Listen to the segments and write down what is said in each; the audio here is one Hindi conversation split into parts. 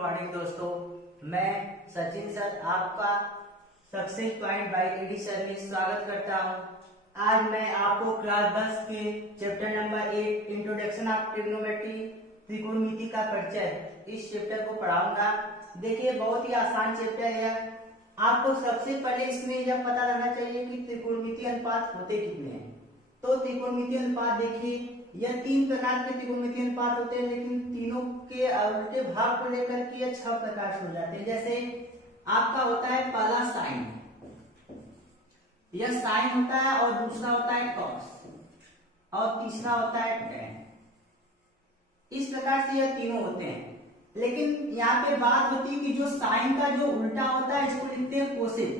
मॉर्निंग दोस्तों, मैं सचिन सर आपका success point by ED sir में स्वागत करता हूं। आज मैं आपको क्लास 10 के chapter number 8 introduction of trigonometry त्रिकोणमिति का परिचय इस चैप्टर को पढ़ाऊंगा। देखिए बहुत ही आसान चैप्टर है। आपको सबसे पहले इसमें यह पता रहना चाहिए कि त्रिकोणमिति अनुपात होते कितने हैं। तो त्रिकोणमिति अनुपात देखिए, यह 3 प्रकार के त्रिकोणमिति अनुपात होते हैं, लेकिन तीनों के उल्टे भाग को लेकर के यह 6 प्रकार से हो जाते हैं। जैसे आपका होता है पहला साइन, यह साइन होता है, और दूसरा होता है कॉस, और तीसरा होता है टेन। इस प्रकार से यह तीनों होते हैं। लेकिन यहाँ पे बात होती है कि जो साइन का जो उल्टा होता है इसको लिखते हैं कोसेक।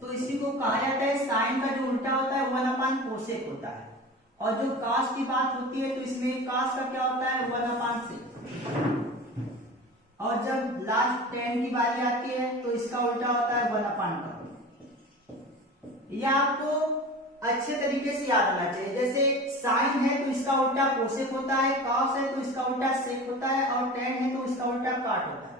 तो इसी को कहा जाता है साइन का जो उल्टा होता है 1/कोसेक होता है। और जो कॉस की बात होती है तो इसमें कॉस का क्या होता है 1/सेक। और जब लास्ट टेन की बारी आती है तो इसका उल्टा होता है 1/कॉस। यह आपको अच्छे तरीके से याद रखना चाहिए। जैसे साइन है तो इसका उल्टा कोसेक होता है, कॉस है तो इसका उल्टा सेक होता है, और टेन है तो इसका उल्टा काट होता है।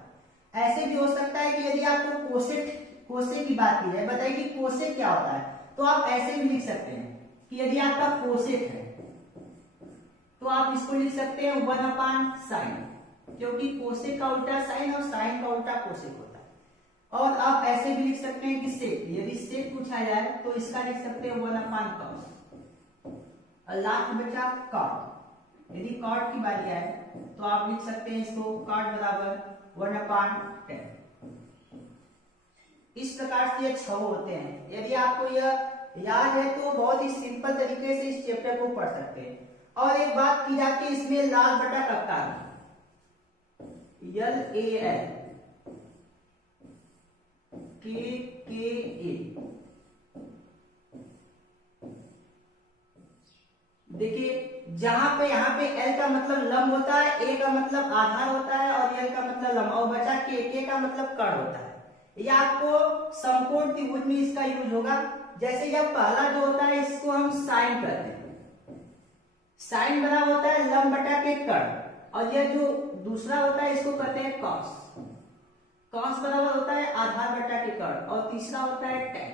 ऐसे भी हो सकता है कि यदि आपको कोसेक की बात की जाए, बताइए कि कोसेक क्या होता है, तो आप ऐसे भी लिख सकते हैं कि यदि आपका कोसेक है तो आप इसको लिख सकते हैं 1/साइन, क्योंकि कोसेक का उल्टा साइन और साइन का उल्टा कोसेक होता है। और आप ऐसे भी लिख सकते हैं कि सेक, यदि सेक पूछा जाए तो इसका लिख सकते हैं 1/कॉस। और लास्ट बचा कॉट। यदि कॉट की बारी आए तो आप लिख सकते हैं इसको कॉट बराबर 1/10। इस प्रकार से ये 6 होते हैं। यदि आपको यह याद है तो बहुत ही सिंपल तरीके से इस चैप्टर को पढ़ सकते हैं। और एक बात की जाती है इसमें लाल बटा कक्का LAL KKA। देखिए जहां पे यहाँ पे L का मतलब लंब होता है, A का मतलब आधार होता है, और L का मतलब लंब, और बचा K का मतलब कर्ण होता है। यह आपको समकोण त्रिभुज में इसका यूज होगा। जैसे यह पहला जो होता है इसको हम साइन कहते हैं। साइन बराबर होता है लंब बटा के कर्ण, और यह जो दूसरा होता है इसको कहते हैं कॉस। कॉस बराबर होता है आधार बटा के कर्ण, और तीसरा होता है टेन।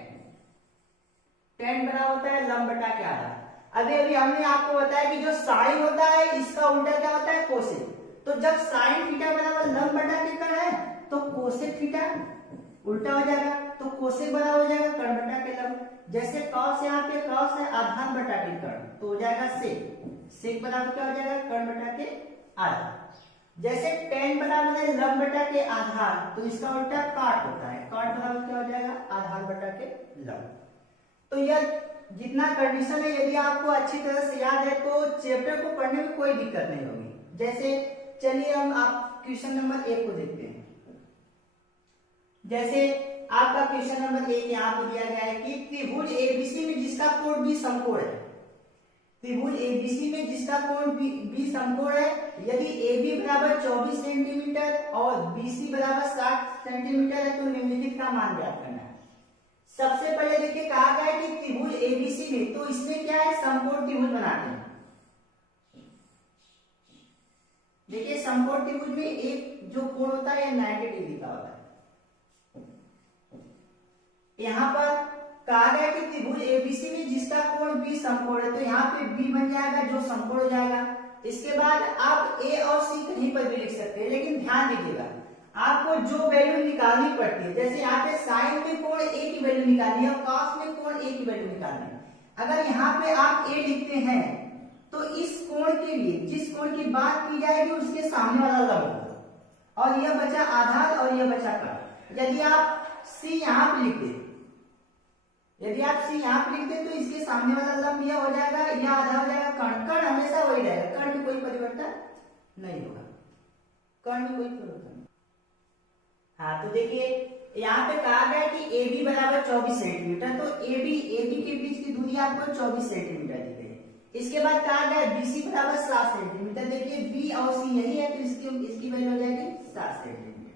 टेन बराबर होता है लंब बटा के आधार। अभी हमने आपको बताया कि जो साइन होता है इसका उल्टा क्या होता है कोसेक। तो जब साइन थीटा बराबर लंब बटा के कर्ण है तो कोसेक थीटा उल्टा हो जाएगा, तो कोसेक बराबर हो जाएगा कर्ण बटा के लंब। जैसे कॉस यहाँ पे कॉस है आधार बटा के कर्ण, तो हो जाएगा सेक। सेक बराबर क्या हो जाएगा कर्ण बटा के आधार। जैसे टेन बराबर है लंब बटा के आधार, तो इसका उल्टा काट होता है। काट बराबर क्या हो जाएगा आधार बटा के लंब। तो यह जितना कंडीशन है यदि आपको अच्छी तरह से याद है तो चैप्टर को पढ़ने में कोई दिक्कत नहीं होगी। जैसे चलिए हम आप क्वेश्चन नंबर 1 को देखते हैं। जैसे आपका क्वेश्चन नंबर 1 यहाँ पे दिया गया है कि त्रिभुज एबीसी में जिसका कोण बी समकोण है। त्रिभुज एबीसी में जिसका कोण बी समकोण है, यदि AB बराबर 24 सेंटीमीटर और BC बराबर 60 सेंटीमीटर है तो निम्नलिखित का मान ज्ञात करना है। सबसे पहले देखिए कहा गया है कि त्रिभुज एबीसी में, तो इसमें क्या है समकोण त्रिभुज बनाते हैं। देखिए समकोण त्रिभुज में एक जो कोण होता है 90 डिग्री का होता है। यहाँ पर कहा गया कि त्रिभुज एबीसी में जिसका कोण बी समकोण है, तो यहाँ पे बी बन जाएगा जो समकोण हो जाएगा। इसके बाद आप ए और सी कहीं पर भी लिख सकते हैं, लेकिन ध्यान दीजिएगा आपको जो वैल्यू निकालनी पड़ती है। जैसे यहाँ पे साइन में कोण ए की वैल्यू निकालनी है और कॉस में कोण ए की वैल्यू निकालनी है। अगर यहाँ पे आप ए लिखते हैं तो इस कोण के लिए जिस कोण की बात की जाएगी उसके सामने वाला लंब होगा, और यह बचा आधार और यह बचा कर्ण। यदि आप सी यहाँ पे लिखते यदि आप सी यहाँ पे लिखते तो इसके सामने वाला लंब यह हो जाएगा, यह आधा हो जाएगा कर्ण। कर्ण हमेशा वही रहेगा, कर्ण में कोई परिवर्तन नहीं होगा, कर्ण में कोई परिवर्तन नहीं। हाँ तो देखिए यहाँ पे कहा गया कि AB बराबर 24 सेंटीमीटर, तो AB के बीच की दूरी आपको 24 सेंटीमीटर दी गई। इसके बाद कहा गया BC बराबर 7 सेंटीमीटर। देखिए B और C यही है तो इसकी वैल्यू हो जाएगी 7 सेंटीमीटर।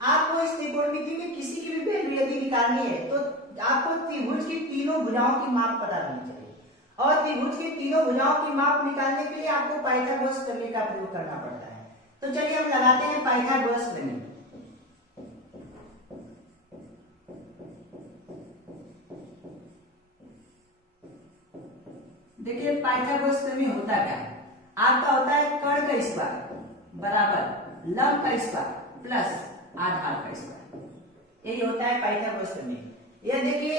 आपको इस त्रिकोणमिति में किसी की भी वैल्यू यदि निकालनी है तो आपको त्रिभुज की तीनों भुजाओं की माप पता रहनी चाहिए, और त्रिभुज की तीनों भुजाओं की माप निकालने के लिए आपको पाइथागोरस प्रमेय का प्रयोग करना पड़ता है। तो चलिए हम लगाते हैं पाइथागोरस प्रमेय। देखिए पाइथागोरस प्रमेय होता क्या है, आपका होता है कर्ण का स्क्वायर बराबर लंब का स्क्वायर प्लस आधार का स्क्वायर, यही होता है पाइथागोरस प्रमेय। यह देखिए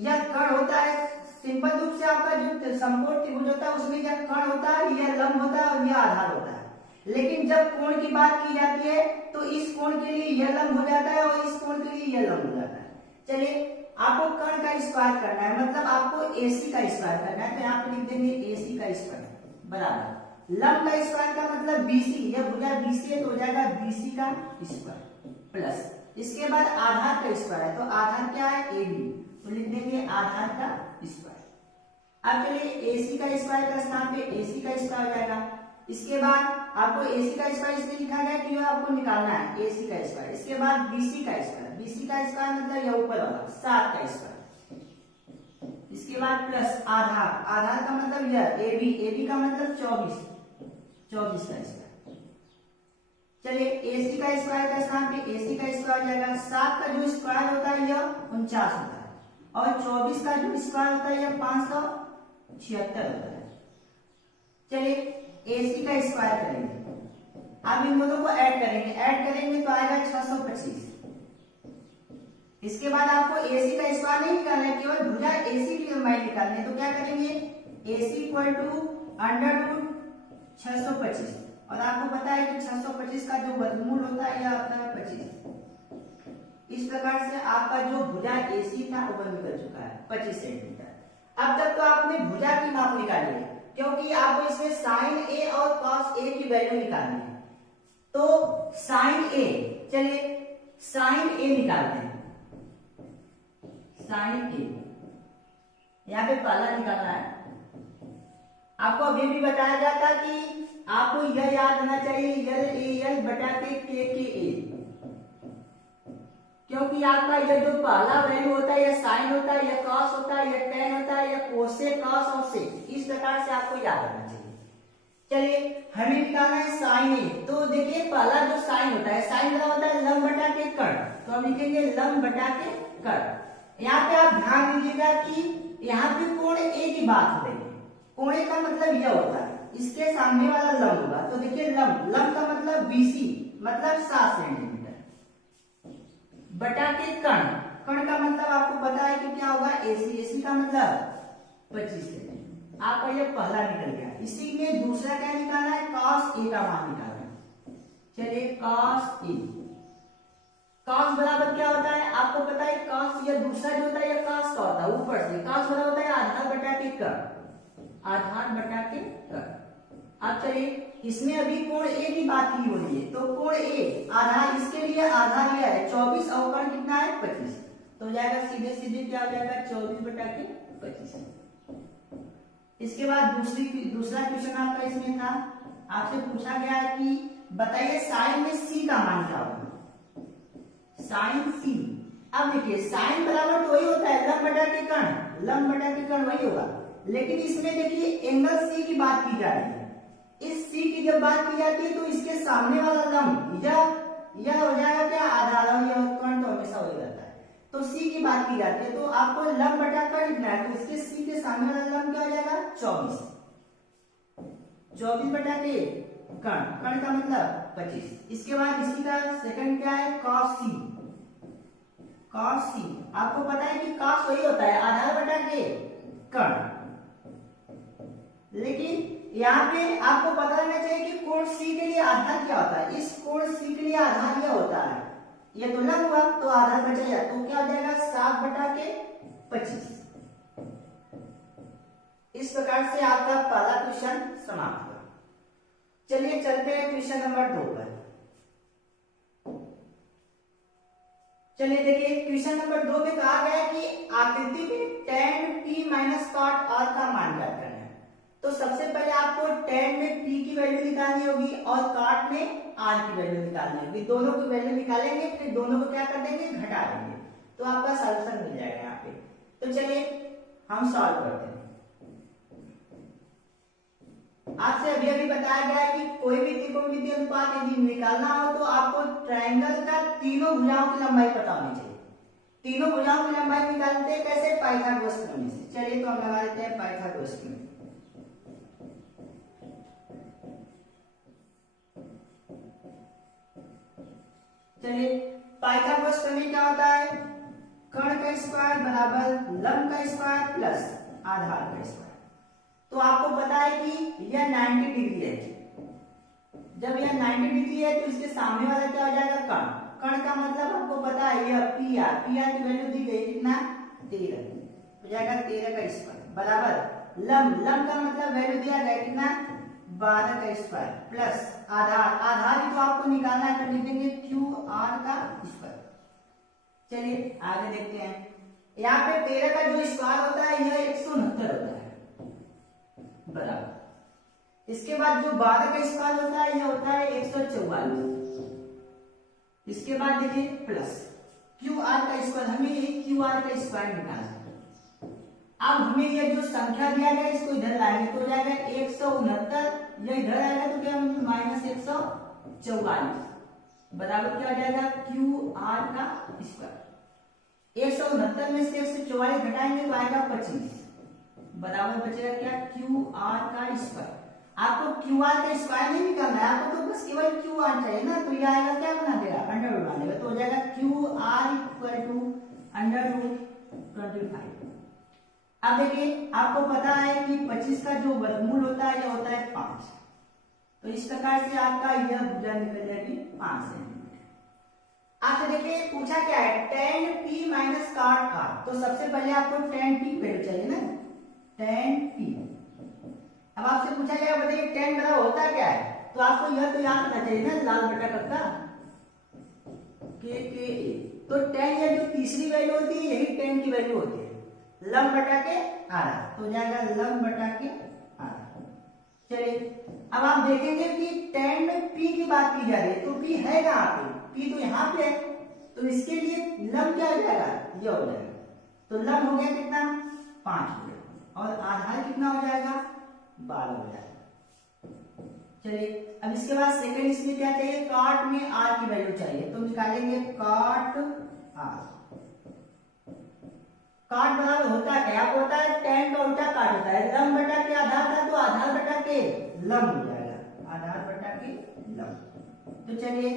यह कर्ण होता है, सिंपल रूप से आपका जो समकोण त्रिभुज होता है उसमें यह कर्ण होता है, यह लंब होता है और यह आधार होता है। लेकिन जब कोण की बात की जाती है तो इस कोण के लिए यह लंब हो जाता है और इस कोण के लिए यह लंब हो जाता है। चलिए आपको कर्ण का स्क्वायर करना है, मतलब आपको AC का स्क्वायर करना है, तो यहाँ पे लिख देंगे AC का स्क्वायर बराबर लंब का स्क्वायर का मतलब BC, यह भुजा BC है तो हो जाएगा BC का स्क्वायर प्लस इसके बाद आधार का स्क्वायर है, तो आधार क्या है AB, तो लिख देंगे आधार का स्क्वायर। अब चलिए AC का स्क्वायर का स्थान पे AC का स्क्वायर हो जाएगा। इसके बाद आपको AC का स्क्वायर इसलिए लिखा गया कि यह आपको निकालना है AC का स्क्वायर। इसके बाद BC का स्क्वायर, BC का स्क्वायर मतलब यह ऊपर वाला 7 का स्क्वायर। इसके बाद प्लस आधार, आधार का मतलब यह AB, AB का मतलब 24 का स्क्वायर। चलिए AC का स्क्वायर का स्थान पे AC का स्क्वायर हो जाएगा। 7 का जो स्क्वायर होता है यह 49 होता है और 24 का जो स्क्वायर होता है यह 576 होता है। चलिए AC का स्क्वायर करेंगे, अब इन दोनों को ऐड करेंगे तो आएगा 625। इसके बाद आपको AC का स्क्वायर नहीं निकालना है, केवल भुजा AC की लंबाई निकालनी है, तो क्या करेंगे AC इक्वल टू √ 625 और आपको पता है कि 625 का जो वर्गमूल होता है यह आता है 25। इस प्रकार से आपका जो भुजा AC था वो निकल चुका है 25 सेंटीमीटर। अब तक तो आपने भुजा की माप निकाली है, क्योंकि आपको इसमें साइन A और कॉस A की वैल्यू निकालनी है। तो साइन A, चलिए साइन A निकालते हैं। साइन A यहाँ पे पहला निकालना है। आपको अभी भी बताया जाता कि आपको यह याद रहना चाहिए LAL बटा के KA, क्योंकि आपका यह जो पहला वैल्यू होता है यह साइन होता है, यह कॉस होता है, यह टेन होता है, यह कोसेक कॉस और सेक, इस प्रकार से आपको याद रखना चाहिए। चलिए हमें निकालना है साइन A, तो देखिए पहला जो साइन होता है, साइन क्या होता है लंब बटा के कर्ण, तो हम लिखेंगे लंब बटा के कर्ण। यहाँ पे आप ध्यान दीजिएगा कि यहाँ पे कोण A की बात हो रही है, कोण A का मतलब यह होता है इसके सामने वाला लंब होगा, तो देखिए लंब का मतलब BC मतलब 7 सेंटीमीटर बटा के कर्ण का मतलब आपको पता है कि क्या होगा AC का मतलब 25 सेंटीमीटर। आपका ये पहला निकल गया। इसी में दूसरा क्या निकालना है, cos A का मान निकालना है। चलिए cos A, cos बराबर क्या होता है आपको पता है, cos यह दूसरा जो होता है यह cos का होता है ऊपर से, cos बराबर होता है आधार बटा के कर्ण। अब चलिए इसमें अभी कोण A की बात की हो रही है, तो कोण A आधार, इसके लिए आधार यह है 24 और कर्ण कितना है 25, तो जाएगा सीधे क्या हो जाएगा 24 बटा के 25। इसके बाद दूसरा क्वेश्चन आपका इसमें था, आपसे पूछा गया है कि बताइए साइन में C का मान क्या होगा, साइन C। अब देखिए साइन बराबर तो वही होता है लंब बटा के कर्ण वही होगा, लेकिन इसमें देखिए एंगल C की बात की जा रही है। इस C की जब बात की जाती है तो इसके सामने वाला लंब यह हो जाएगा क्या आधार, और यह कर्ण तो हमेशा वही रहता है, तो C की बात की जाती है, तो आपको लंब बटा कर्ण लिखना है, तो इसके C के सामने वाला लंब क्या हो जाएगा 24 बटा के कर्ण का मतलब 25। इसके बाद इसी का सेकंड क्या है cos C। आपको पता है कि cos वही होता है आधार बटा के कर्ण, लेकिन यहाँ पे आपको पता रहना चाहिए कि कोण C के लिए आधार क्या होता है। इस कोण C के लिए आधार यह होता है, ये तो लंब हुआ तो आधार बचेगा, तो क्या हो जाएगा 7 बटा के 25। इस प्रकार से आपका पहला क्वेश्चन समाप्त हुआ। चलिए चलते हैं क्वेश्चन नंबर 2 पर। चलिए देखिए क्वेश्चन नंबर 2 में कहा गया है कि आकृति में tan P minus cot R का मान ज्ञात करना है। तो सबसे पहले आपको tan में P की वैल्यू निकालनी होगी और cot में R की वैल्यू निकालनी होगी। दोनों की वैल्यू निकालेंगे, फिर दोनों को क्या कर देंगे घटा देंगे, तो आपका सॉल्यूशन मिल जाएगा यहाँ पे। तो चलिए हम सॉल्व करते हैं। आपसे अभी अभी बताया गया है कि कोई भी त्रिकोणमितीय अनुपात यदि निकालना हो तो आपको ट्रायंगल का तीनों भुजाओं की लंबाई पता होनी चाहिए। तीनों भुजाओं की लंबाई निकालते हैं कैसे? पाइथागोरस प्रमेय से। चलिए तो हम लगा लेते हैं पाइथागोरस प्रमेय। चलिए पाइथागोरस प्रमेय क्या होता है? कर्ण का स्क्वायर बराबर लंब का स्क्वायर प्लस आधार का स्क्वायर। तो आपको पता है कि यह 90 डिग्री है। जब यह 90 डिग्री है तो इसके सामने वाला क्या हो जाएगा? कर्ण। कर्ण का मतलब आपको पता है यह पी आर की वैल्यू दी गई कितना? 13 हो जाएगा 13 का स्क्वायर बराबर लंब। लंब का मतलब वैल्यू दिया गया कितना? 12 का स्क्वायर प्लस आधार। आधार ही तो आपको निकालना है तो लिख देंगे क्यू आर का स्क्वायर। चलिए आगे देखते हैं। यहाँ पे 13 का जो स्क्वायर होता है यह 169 होता है बराबर। इसके बाद जो 12 का स्क्वायर होता है यह होता है 144। इसके बाद देखिए प्लस क्यू आर का स्क्वायर। हमें ये क्यू आर का स्क्वायर निकालना है। अब हमें ये जो संख्या दिया गया इसको इधर लाएंगे तो हो जाएगा 169। यह इधर आएगा तो क्या माइनस 144 बराबर क्या हो जाएगा? क्यू आर का स्क्वायर। 169 में से 144 घटाएंगे तो आएगा 25 बराबर बचेगा क्या? क्यू आर का स्क्वायर। आपको क्यू आर का स्क्वायर नहीं निकालना है, आपको तो बस केवल क्यू आर चाहिए ना। तो ये आएगा क्या बना देगा? अंडर रूट बना देगा। तो हो जाएगा Q R equal to under root 25। अब देखिए आपको पता है कि 25 का जो वर्गमूल होता है यह होता है 5। तो इस प्रकार से आपका यह भुजा निकल जाएगी 5 सेंटीमीटर। आपसे देखिए पूछा क्या है? tan p minus cot r। तो सबसे पहले आपको tan p वैल्यू चाहिए ना, tan p। अब आपसे पूछा गया बताइए tan बराबर होता क्या है? तो आपको यह तो याद रखना चाहिए ना, लाल बटा कक्का k तो tan यह जो तीसरी वैल्यू होती है यही tan की वैल्यू होती है, लंब बटा के आधा। तो जाएगा लंब बटा के आधा। चलिए अब आप देखेंगे कि tan में p की बात की जा रही है तो p है कहां पे? p तो यहाँ पे है। तो इसके लिए लंब क्या हो जाएगा? यह हो जाएगा। तो लंब हो गया कितना? 5 हो गया और आधार कितना हो जाएगा? 12 हो जाएगा। चलिए अब इसके बाद सेकंड इसमें क्या चाहिए? cot में r की वैल्यू चाहिए तो निकालेंगे cot r। cot बराबर होता क्या? आपको होता है tan का उल्टा cot होता है, लंब बटा के आधार का, तो आधार बटा के लंब हो जाएगा, आधार बटा के लंब। तो चलिए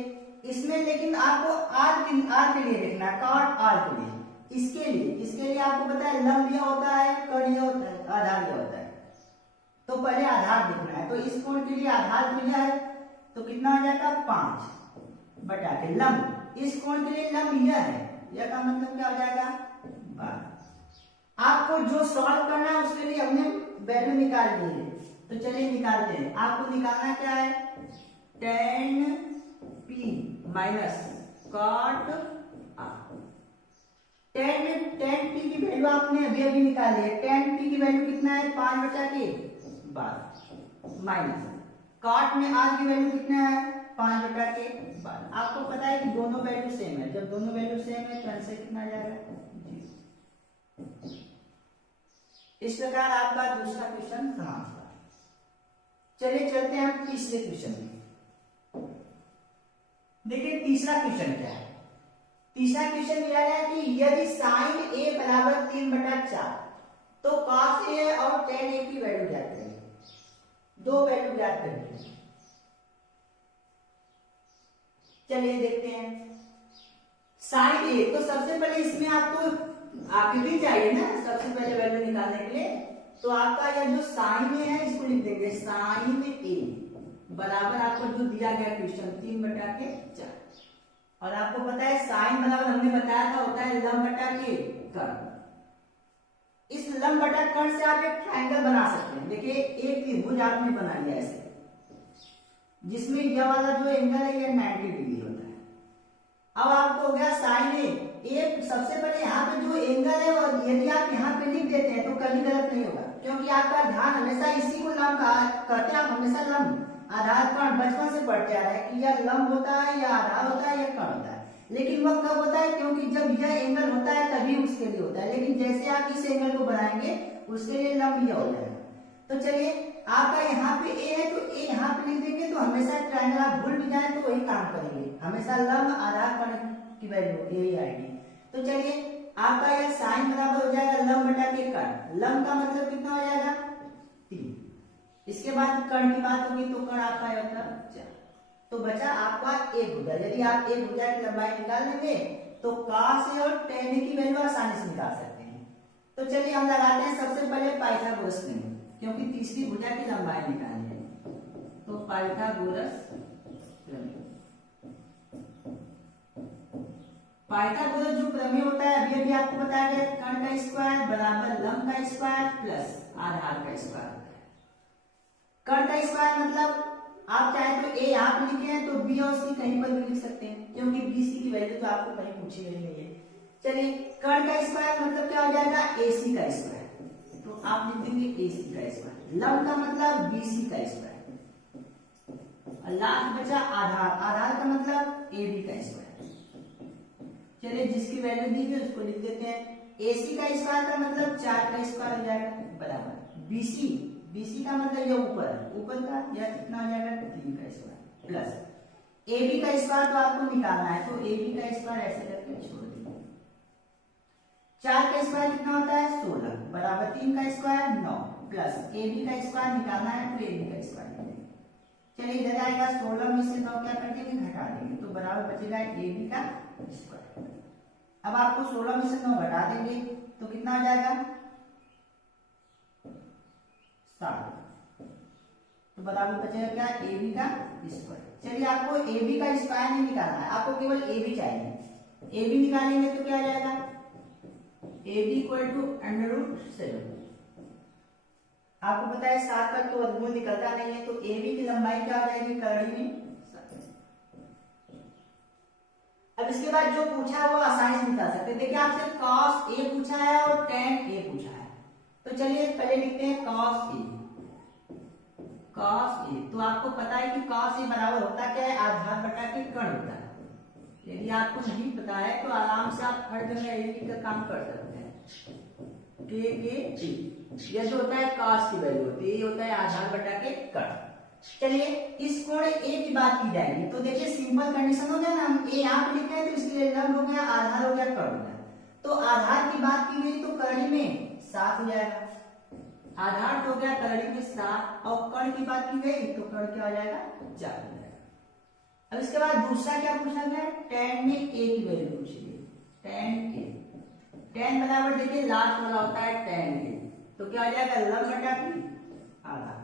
इसमें लेकिन आपको r के लिए देखना है, cot r के लिए। इसके लिए आपको पता है लंब यह होता है, कर्ण यह होता है, आधार यह होता है। तो पहले आधार देखना है। तो इस कोण के लिए आधार मिला है तो कितना हो जाएगा? 5 बटा के लंब। इस कोण के लिए लंब यह है, यह का मतलब क्या हो जाएगा? 12। आपको जो सॉल्व करना है उसके लिए हमने वैल्यू निकाल ली है तो चलिए निकालते हैं। आपको निकालना क्या है? tan p minus cot r। tan p की वैल्यू आपने अभी अभी निकाली है। tan p की वैल्यू कितना है? 5 बटा के 12 माइनस cot में r की वैल्यू कितना है? 5 बटा के 12। आपको पता है कि दोनों वैल्यू सेम है, जब दोनों वैल्यू सेम है तो आंसर कितना आ जाएगा? 0। इस प्रकार आपका दूसरा क्वेश्चन समाप्त हुआ। चलिए चलते हैं हम तीसरे क्वेश्चन में। देखिए तीसरा क्वेश्चन क्या है? तीसरा क्वेश्चन दिया गया कि यदि sin a बराबर 3/4 तो cos a और tan a की वैल्यू ज्ञात करें। दो वैल्यू ज्ञात करेंगे। चलिए देखते हैं sin a। तो सबसे पहले इसमें आपको आकृति चाहिए ना, सबसे पहले वैल्यू निकालने के लिए। तो आपका यह जो sin a है इसको लिख देंगे sin a बराबर आपको जो दिया गया क्वेश्चन 3/4। और आपको पता है साइन बराबर हमने बताया था होता है लंब बटा के कर्ण। इस लंब बटा कर्ण से आप एक ट्रायंगल बना सकते हैं। देखिए एक त्रिभुज आपने बना लिया ऐसे, जिसमें यह वाला जो एंगल है यह 90 डिग्री होता है। अब आपको हो गया साइन ए। एक सबसे पहले यहाँ पे जो एंगल है और यदि आप यहाँ पे लिख देते हैं तो कभी गलत नहीं होगा, क्योंकि आपका ध्यान हमेशा इसी को लंब कहते हैं। आप हमेशा लंब आधार कर्ण बचपन से पढ़ते आ रहे हैं कि यह लंब होता है, यह आधार होता है, यह कर्ण होता है। लेकिन वह कब होता है? क्योंकि जब यह एंगल होता है तभी उसके लिए होता है। लेकिन जैसे आप इस एंगल को बनाएंगे उसके लिए लंब यह हो जाएगा। तो चलिए आपका यहाँ पे ए है तो ए यहाँ पे लिख देंगे, तो हमेशा ट्रायंगल आप भूल भी जाए तो वही काम करेंगे, हमेशा लंब आधार पर की वैल्यू यही आएगी। तो चलिए आपका यह साइन बराबर हो जाएगा लंब बटा के कर्ण, लंब का मतलब कितना हो जाएगा 3। इसके बाद कर्ण की बात होगी तो कर्ण आपका होगा 4। तो बचा आपका एक भुजा। यदि आप एक भुजा की लंबाई निकाल लेंगे तो cos A और tan A की वैल्यू आसानी से निकाल सकते हैं। तो चलिए हम लगाते हैं सबसे पहले पाइथागोरस नियम, क्योंकि तीसरी भुजा की लंबाई निकालनी है। तो पाइथागोरस जो प्रमेय होता है अभी अभी आपको बताया गया, कर्ण का स्क्वायर बराबर लंब का स्क्वायर प्लस आधार का स्क्वायर होता है। कर्ण का स्क्वायर मतलब आप चाहे तो ए यहाँ पे लिखे हैं तो बी और सी कहीं पर भी लिख सकते हैं, क्योंकि बी सी की वैल्यू तो आपको कहीं पूछी गई नहीं है। चलिए कर्ण का स्क्वायर मतलब क्या हो जाएगा AC का स्क्वायर, तो आप लिख देंगे AC का स्क्वायर। लंब का मतलब BC का स्क्वायर और लास्ट बचा आधार, आधार का मतलब AB का स्क्वायर। चलिए जिसकी वैल्यू दी है उसको लिख देते हैं। AC का स्क्वायर का मतलब 4 का स्क्वायर हो जाएगा बराबर BC का मतलब ये ऊपर का यह कितना हो जाएगा 3 का स्क्वायर प्लस AB का स्क्वायर तो आपको निकालना है, तो AB का स्क्वायर ऐसे करके छोड़ देंगे। 4 का स्क्वायर कितना होता है 16 बराबर 3 का स्क्वायर 9 प्लस AB का स्क्वायर निकालना है तो AB का स्क्वायर निकालेंगे। चलिए इधर आएगा 16 में से 9 क्या कर देंगे घटा देंगे, तो बराबर बचेगा AB का स्क्वायर। अब आपको 16 में से 9 घटा देंगे तो कितना हो जाएगा 7, तो बराबर बचेगा क्या AB का स्क्वायर। चलिए आपको AB का स्क्वायर नहीं निकालना है, आपको केवल AB चाहिए। AB निकालेंगे तो क्या आ जाएगा AB इक्वल टू √7। आपको पता है 7 का तो वर्गमूल निकलता नहीं है, तो AB की लंबाई क्या हो जाएगी कर्ण में 7। अब इसके बाद जो पूछा है वो आसानी से निकाल सकते हैं। देखिए आपसे cos A पूछा है और tan A पूछा है, तो चलिए पहले लिखते हैं cos A। तो आपको पता है कि cos A बराबर होता क्या है आधार बटा के कर्ण होता है। यदि आपको नहीं पता है तो आराम से आप हर जगह एक का काम कर सकते हैं। K यह जो होता है cos की वैल्यू होती है, ये होता है आधार बटा के कर्ण। चलिए इस कोण A की बात की जाएगी तो देखिए सिंपल कंडीशन हो गया ना, हम A यहाँ पे लिखे हैं तो इसके लिए लंब हो गया, आधार हो गया, कर्ण हो गया। तो आधार की बात की गई तो कर्ण में 7 हो जाएगा, आधार हो गया कर्ण में 7 और कर्ण की बात की गई तो कर्ण क्या हो जाएगा 4 हो जाएगा। अब इसके बाद दूसरा क्या पूछा गया tan में A की वैल्यू पूछी गई। tan A, tan बराबर देखिए लास्ट वाला होता है tan A, तो क्या हो जाएगा लंब बटा की आधार।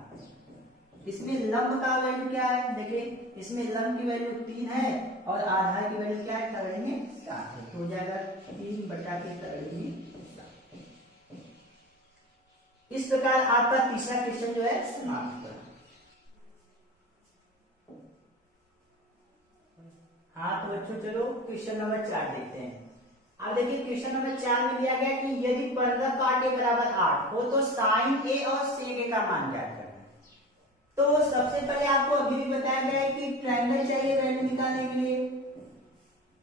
इसमें लंब का वैल्यू क्या है देखिए, इसमें लंब की वैल्यू 3 है और आधार की वैल्यू क्या है कर्ण में 7 है, तो हो जाएगा 3 बटा के कर्ण में 7। इस प्रकार आपका तीसरा क्वेश्चन जो है समाप्त हुआ। हाँ तो बच्चों चलो क्वेश्चन नंबर 4 देखते हैं। अब देखिए क्वेश्चन नंबर 4 में दिया गया कि यदि 15 cot A बराबर 8 हो तो sin A और sec A का मान क्या करना है। तो सबसे पहले आपको अभी भी बताया गया है कि ट्रायंगल चाहिए वैल्यू निकालने के लिए।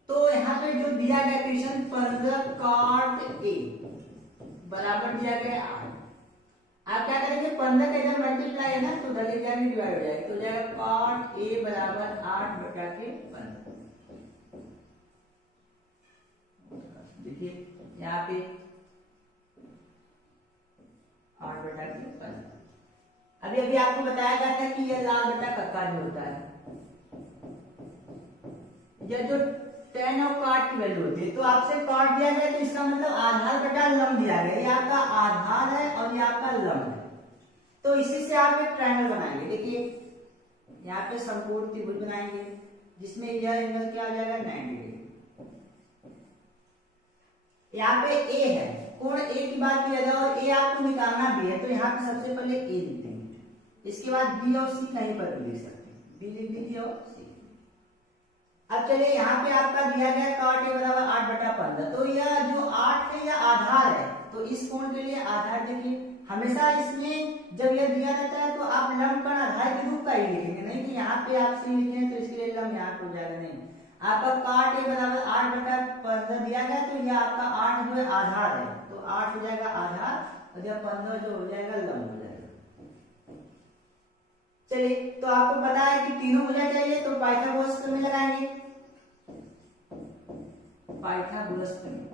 तो यहाँ पे जो दिया गया क्वेश्चन 15 cot A बराबर दिया गया 8, आप क्या करेंगे 15 का इधर मल्टीप्लाई है ना तो उधर ले जाके डिवाइड हो जाएगा, तो जाएगा cot A बराबर 8 बटा के 15। देखिए यहाँ पे 8 बटा के 15। अभी अभी आपको बताया गया था कि यह लाल बटा कक्का जो होता है, यह जो tan और cot की वैल्यू होती है, तो आपसे cot दिया गया तो इसका मतलब आधार बटा लंब दिया गया, ये आपका आधार है और ये आपका लंब है। तो इसी से आप एक ट्रायंगल बनाएंगे। देखिए यहाँ पे संपूर्ण त्रिभुज बनाएंगे जिसमें यह एंगल क्या हो जाएगा 90 डिग्री। यहाँ पे A है, कोण A की बात की जाए और A आपको निकालना भी है, तो यहाँ पे सबसे पहले A लिख देंगे, इसके बाद B और C कहीं पर भी लिख सकते हैं, B लिख दीजिए और C। अब चलिए यहाँ पे आपका दिया गया cot A बराबर 8 बटा 15, तो यह जो 8 है यह आधार है, तो इस कोण के लिए आधार देखिए हमेशा इसमें जब यह दिया रहता है तो आप लंब कर्ण आधार के रूप का ही लिखेंगे, नहीं कि यहाँ पे आप C लिखें तो इसके लिए लंब यहाँ पे हो जाएगा, नहीं। आपका cot A बराबर 8 बटा 15 दिया गया तो यह आपका 8 जो है आधार है, तो 8 हो जाएगा आधार और जब 15 जो हो जाएगा लंब हो जाएगा। चलिए, तो आपको पता है कि तीनों भुजा चाहिए, तो पाइथागोरस प्रमेय लगाएंगे। पाइथागोरस प्रमेय,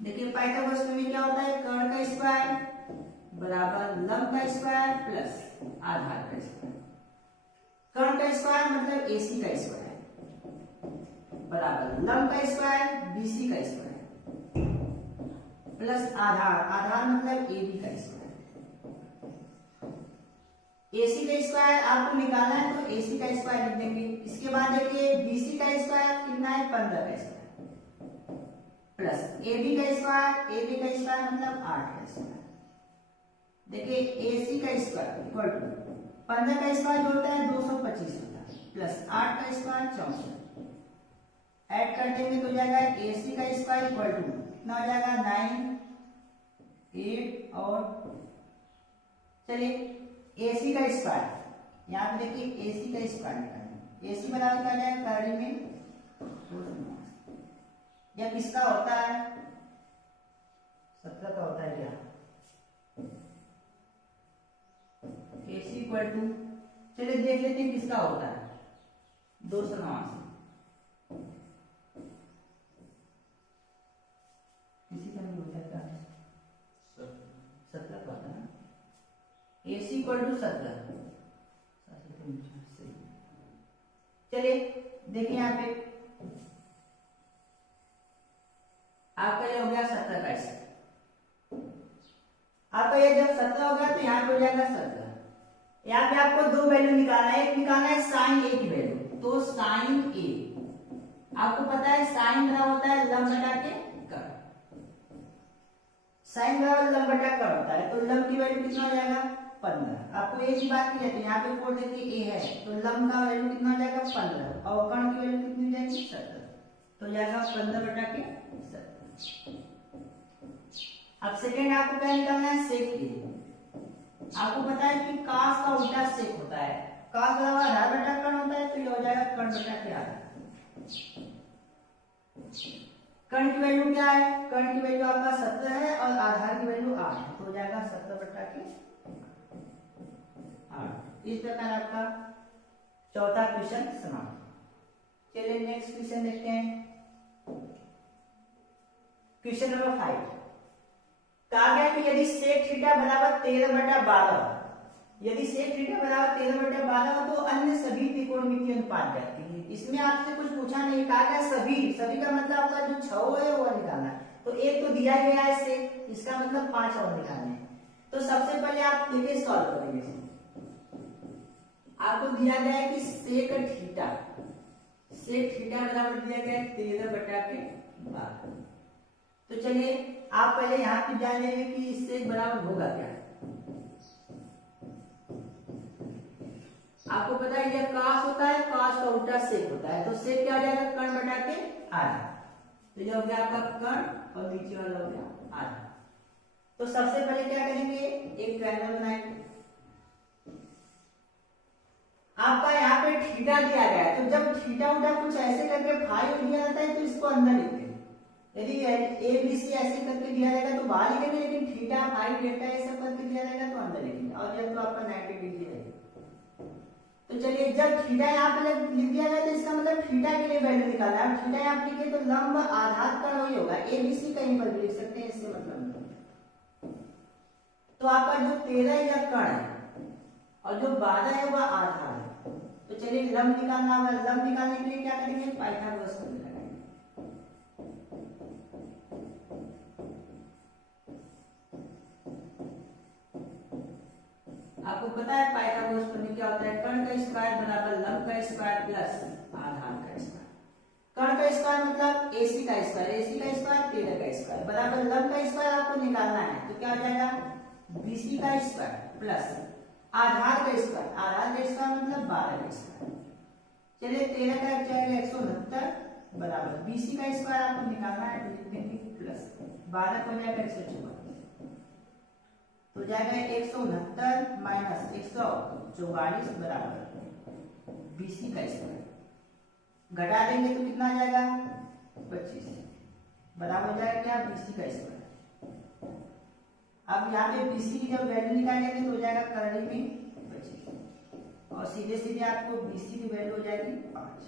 देखिए पाइथागोरस प्रमेय क्या होता है, कर्ण का स्क्वायर बराबर लंब का स्क्वायर प्लस आधार का स्क्वायर। कर्ण का स्क्वायर मतलब AC का स्क्वायर बराबर लंब का स्क्वायर BC का स्क्वायर प्लस आधार मतलब AB का स्क्वायर। AC का स्क्वायर आपको निकालना है तो AC का स्क्वायर लिख देंगे। इसके बाद देखिए BC का स्क्वायर कितना है, 15 का स्क्वायर प्लस AB का स्क्वायर मतलब 8 का स्क्वायर। देखिए AC का स्क्वायर इक्वल टू 15 का स्क्वायर जो होता है 225 होता है प्लस 8 का स्क्वायर 64। ऐड कर देंगे तो जाएगा AC का स्क्वायर इक्वल टू कितना हो जाएगा 9, 8 और चलिए AC का स्क्वायर, यहाँ पे देखिए AC का स्क्वायर निकालेंगे। AC बराबर क्या जाएगा, कड़ी में या किसका होता है, 17 का होता है क्या, AC इक्वल टू, चलिए देख लेते हैं किसका होता है, 289। किसी का नहीं होता क्या, 17 का होता है ना, AC इक्वल टू 17। चलिए देखिए यहाँ पे आपका ये हो गया 17 का स्क्वायर। आपका ये जब 17 होगा तो यहाँ पे हो जाएगा 17। यहाँ पे आपको दो वैल्यू निकालना है, एक निकालना है साइन ए की वैल्यू, तो साइन ए आपको पता है साइन बराबर होता है लंब बटा के कर्ण। साइन बराबर लंब बटा कर्ण होता है, तो लंब की वैल्यू कितना हो जाएगा 15। आपको एक ही बात की जाती है, यहाँ पे कोड देखिए ए है तो लंब का वैल्यू कितना हो जाएगा 15 और कर्ण की वैल्यू कितनी हो जाएगी 17, तो जाएगा 15 बटा के 17। अब सेकेंड आपको क्या निकालना है, सेक ए। आपको पता है कि कास का उल्टा सेक होता है, कास बराबर आधार बटा कर्ण होता है, तो ये हो जाएगा कर्ण बटा के आधार। कर्ण की वैल्यू क्या है, कर्ण की वैल्यू आपका 17 है और आधार की वैल्यू 8 है, तो हो जाएगा 17 बटा के 8। इस प्रकार आपका चौथा क्वेश्चन समाप्त। चलिए नेक्स्ट क्वेश्चन देखते हैं। क्वेश्चन नंबर 5 कहा गया कि यदि सेक थीटा बराबर 13 बटा 12, यदि सेक थीटा बराबर 13 बटा 12 हो तो अन्य सभी त्रिकोणमितीय अनुपात ज्ञात कीजिए। इसमें आपसे कुछ पूछा नहीं, कहा गया सभी का मतलब आपका जो 6 है वो निकालना है, तो एक तो दिया गया है सेक, इसका मतलब 5 और निकालने हैं। तो सबसे पहले आप देखिए सॉल्व करेंगे। आपको दिया गया है कि सेक थीटा बराबर दिया गया है 13 बटा के 12। तो चलिए आप पहले यहाँ पे जान लेंगे कि सेक बराबर होगा क्या। आपको पता है ये कास होता है, कास का उल्टा सेक होता है, तो सेक क्या हो जाएगा कर्ण बटा के आधा। तो ये हो गया आपका कर्ण और नीचे वाला हो गया आधा। तो सबसे पहले क्या करेंगे, एक ट्रायंगल बनाएंगे। आपका यहाँ पे थीटा दिया गया है, तो जब थीटा उठा कुछ ऐसे करके फाई दिया जाता है तो इसको अंदर लिखते हैं। यदि ए बी सी ऐसे करके दिया जाएगा तो बाहर लिखेंगे, लेकिन थीटा फाई डेल्टा ये सब करके दिया जाएगा तो अंदर लिखेंगे, और जब तो आपका 90 डिग्री रहेगा। तो चलिए जब थीटा यहाँ पे लिख दिया गया तो इसका मतलब थीटा के लिए वैल्यू निकालना है। थीटा यहाँ पे लिखे तो लंब आधार कर्ण वही होगा, ए बी सी कहीं पर भी लिख सकते हैं, इससे मतलब नहीं। तो आपका जो 13 या कर्ण है और जो 12 है वह आधार है। तो चलिए लंब निकालना होगा, लंब निकालने के लिए क्या करेंगे, पाइथागोरस प्रमेय लगाएंगे। आपको पता है पाइथागोरस प्रमेय क्या होता है, कर्ण का स्क्वायर बराबर लंब का स्क्वायर प्लस आधार का स्क्वायर। कर्ण का स्क्वायर मतलब AC का स्क्वायर, AC का स्क्वायर 13 का स्क्वायर बराबर लंब का स्क्वायर आपको निकालना है, तो क्या हो जाएगा BC का स्क्वायर प्लस आधार का स्क्वायर, आधार का स्क्वायर मतलब 12 का स्क्वायर। चलिए 13 का जाएगा 169 बराबर BC का स्क्वायर आपको निकालना है, तो लिख देंगे प्लस 12 को जाएगा 144, तो जाएगा 169 माइनस 144 बराबर BC का स्क्वायर। घटा देंगे तो कितना आ जाएगा 25 बराबर हो जाएगा क्या BC का स्क्वायर। अब यहाँ पे BC की जब वैल्यू निकालेंगे तो हो जाएगा करली में बचेगी और सीधे सीधे आपको BC की वैल्यू हो जाएगी 5।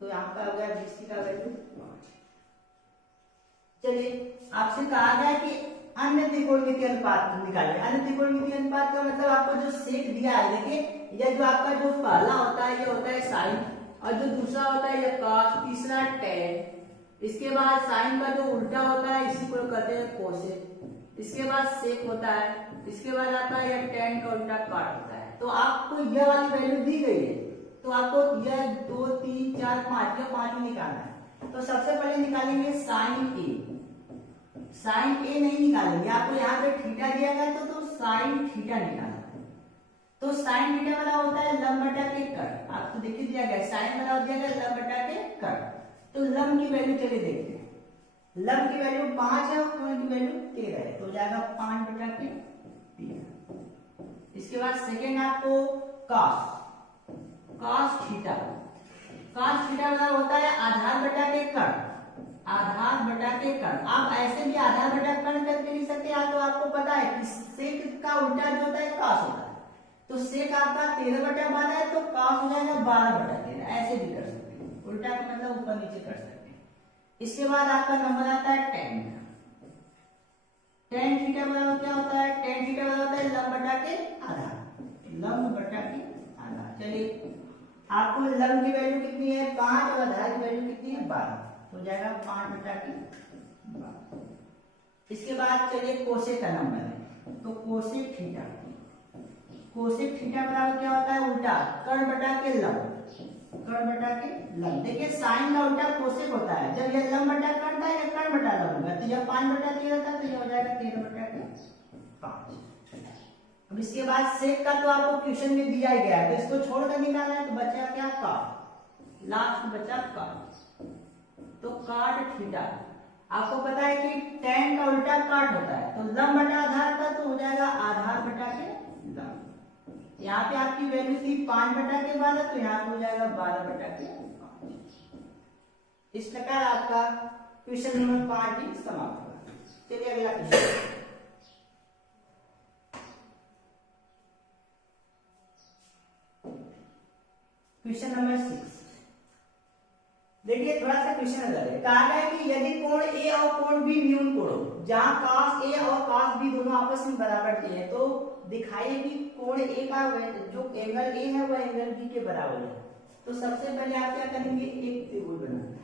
तो यहाँ का हो गया BC का वैल्यू 5। चलिए आपसे कहा गया कि अन्य त्रिकोणमितीय अनुपात निकालिए। अन्य त्रिकोणमितीय अनुपात का मतलब आपको जो सेक दिया है, देखिए यह जो आपका जो पहला होता है ये होता है साइन, और जो दूसरा होता है ये कॉस, तीसरा टेन, इसके बाद साइन का जो उल्टा होता है इसी को कहते हैं कोसेक, इसके बाद सेक होता है, इसके बाद आता है यह टेन का उल्टा काट होता है। तो आपको यह वाली वैल्यू दी गई है तो आपको यह 2 3 4 5 या 5 निकालना है। तो सबसे पहले निकालेंगे साइन ए। साइन ए नहीं निकालेंगे, आपको यहाँ पे थीटा दिया गया तो साइन थीटा निकालना है। तो साइन थीटा वाला होता है लंब बटा के कट, आपको देखिए दिया गया साइन वाला दिया गया लंब बटा के कट। तो लंब की वैल्यू चलिए देखते हैं, लंब की वैल्यू 5 है और कोण की वैल्यू 13 है, तो हो जाएगा 5 बटा के 13। इसके बाद सेकेंड आपको cos, cos theta, cos theta वाला होता है आधार बटा के कट, आधार बटा के कर्ण। आप ऐसे भी आधार बटा कर्ण करके लिख सकते हैं, तो आपको पता है कि सेक का उल्टा जो होता है कॉस होता है, तो सेक आपका 13 बटा 12 है तो कॉस हो जाएगा 12 बटा 13। ऐसे भी कर सकते हैं, उल्टा का मतलब ऊपर नीचे कर सकते हैं। इसके बाद आपका नंबर आता है टेन। टेन थीटा बराबर क्या होता है, टेन थीटा बराबर होता है लंब बटा के आधार, लंब बटा के आधार। चलिए आपको लंब की वैल्यू कितनी है 5 और आधार की वैल्यू कितनी है 12, तो जाएगा 5 बटा के 12। इसके बाद चलिए कोसेक का नंबर है, तो कोसेक थीटा, कोसेक थीटा बराबर क्या होता है उल्टा कर्ण बटा के लंब, कर्ण बटा के लंब। देखिए साइन का उल्टा कोसेक होता है, जब यह लंब बटा कर्ण था या कर्ण बटा लंब होगा, तो यह 5 बटा 13 था तो यह हो जाएगा 13 बटा के 5। अब इसके बाद सेक का तो आपको क्वेश्चन में दिया ही गया है, तो इसको छोड़कर निकालना है, तो बचा क्या कॉट, लास्ट बचा कॉट, तो काट थीटा। आपको पता है कि टेन का उल्टा काट होता है, तो लंब बटा आधार का तो हो जाएगा आधार बटा के लंब। यहाँ पे आपकी वैल्यू थी 5 बटा के 12, तो यहाँ पे हो जाएगा 12 बटा के 5। इस प्रकार आपका क्वेश्चन नंबर 5 भी समाप्त हुआ। चलिए अगला क्वेश्चन, क्वेश्चन नंबर 6। देखिए थोड़ा सा क्वेश्चन अलग है, कहा गया कि यदि कोण ए और कोण बी न्यून कोण हो, जहां cos ए और cos बी दोनों आपस में बराबर के हैं, तो दिखाइए कि कोण ए का जो एंगल ए है वह एंगल बी के बराबर है। तो सबसे पहले आप क्या करेंगे, एक त्रिभुज बनाना है।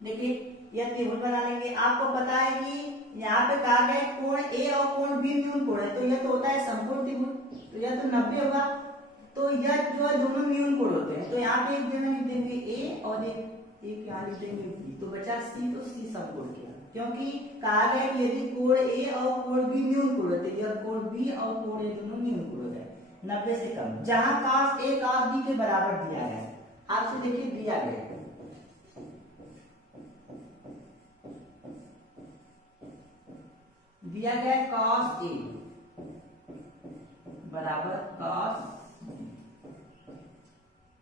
देखिए यह त्रिभुज बना लेंगे। आपको पता है कि यहाँ पे कहा गया कोण ए और कोण बी न्यून कोण है, तो यह तो होता है समकोण त्रिभुज, तो यह तो 90 होगा, तो यह जो है दोनों न्यून कोण होते हैं। तो यहाँ पे एक जगह लिख देंगे ए और एक यहाँ लिख देंगे बी, तो बचा सी, तो सी समकोण किया, क्योंकि कहा गया कि यदि कोण ए और कोण बी न्यून कोण होते, यह कोण बी और कोण ए दोनों न्यून कोण होते हैं 90 से कम, जहां cos ए cos बी के बराबर दिया गया है। आपसे देखिए दिया गया है दिया गया है cos ए बराबर cos बी,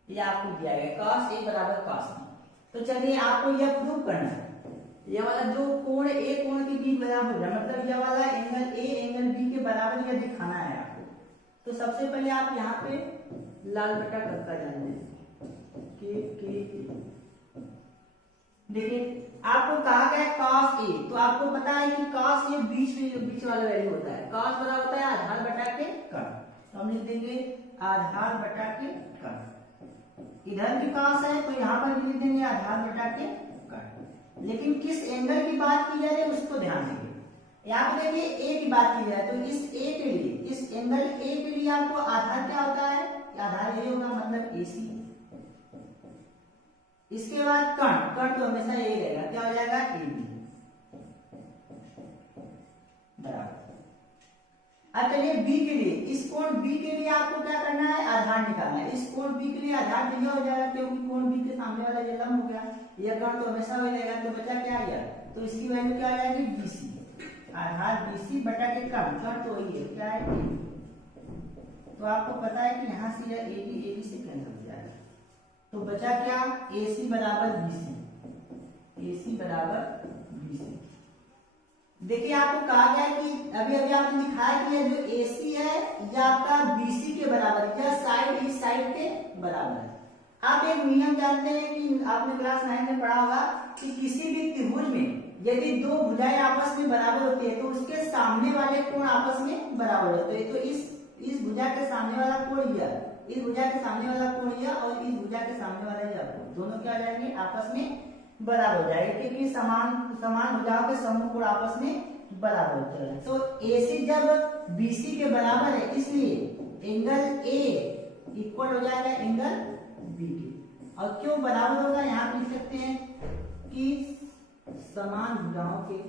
ये आपको दिया गया cos ए बराबर cos बी। तो चलिए आपको यह प्रूव करना है, यह वाला जो कोण ए कोण के बीच बराबर है, मतलब यह वाला एंगल ए एंगल बी के बराबर यह दिखाना है आपको। तो सबसे पहले आप यहाँ पे लाल बटा करता जाएंगे के। देखिए आपको कहा गया cos ए, तो आपको पता है कि cos ए बीच वाला वैल्यू होता है, cos बड़ा होता है आधार बटा के कर्ण, तो हम लिख देंगे आधार बटा के कर्ण। इधर भी cos है तो यहाँ पर भी लिख देंगे आधार बटा के कर्ण। लेकिन किस एंगल की बात की जा रही है उसको ध्यान देंगे। यहाँ पे देखिए ए की बात की जाए तो इस ए के लिए, इस एंगल ए के लिए आपको आधार क्या होता है, आधार ए होगा, मतलब AC। इसके बाद कर्ण, कर्ण तो हमेशा ए रहेगा, क्या हो जाएगा AB बराबर। अब चलिए बी के लिए, इस कोण बी के लिए आपको क्या करना है, आधार निकालना है। इस कोण बी के लिए आधार दिया हो जाएगा, क्योंकि कोण बी के सामने वाला ये लंब हो गया, यह कर्ण तो हमेशा हो जाएगा, तो बचा क्या आ गया, तो इसकी वैल्यू क्या आ जाएगी BC, आधार BC बटा के कर्ण तो वही है क्या है AB। तो आपको पता है कि यहाँ से यह AB से कैंसिल हो जाएगा, तो बचा क्या, AC बराबर BC, AC बराबर BC। देखिए आपको कहा गया है कि अभी अभी आपने दिखाया कि ये जो AC है ये आपका BC के बराबर है, यह साइड इस साइड के बराबर है। आप एक नियम जानते हैं कि आपने क्लास 9 में पढ़ा होगा कि किसी भी त्रिभुज में यदि दो भुजाएं आपस में बराबर होती है तो उसके सामने वाले कोण आपस में बराबर होते हैं। तो इस भुजा के सामने वाला कोण यह, इस भुजा के सामने वाला कोण यह और इस भुजा के सामने वाला यह, दोनों क्या हो जाएंगे, आपस में बराबर हो जाएगा, क्योंकि समान भुजाओं के समूह कोण आपस में बराबर होते हैं। तो AC जब BC के बराबर है इसलिए एंगल A इक्वल हो जाएगा एंगल B के। और क्यों बराबर होगा, यहाँ पे लिख सकते हैं कि समान भुजाओं के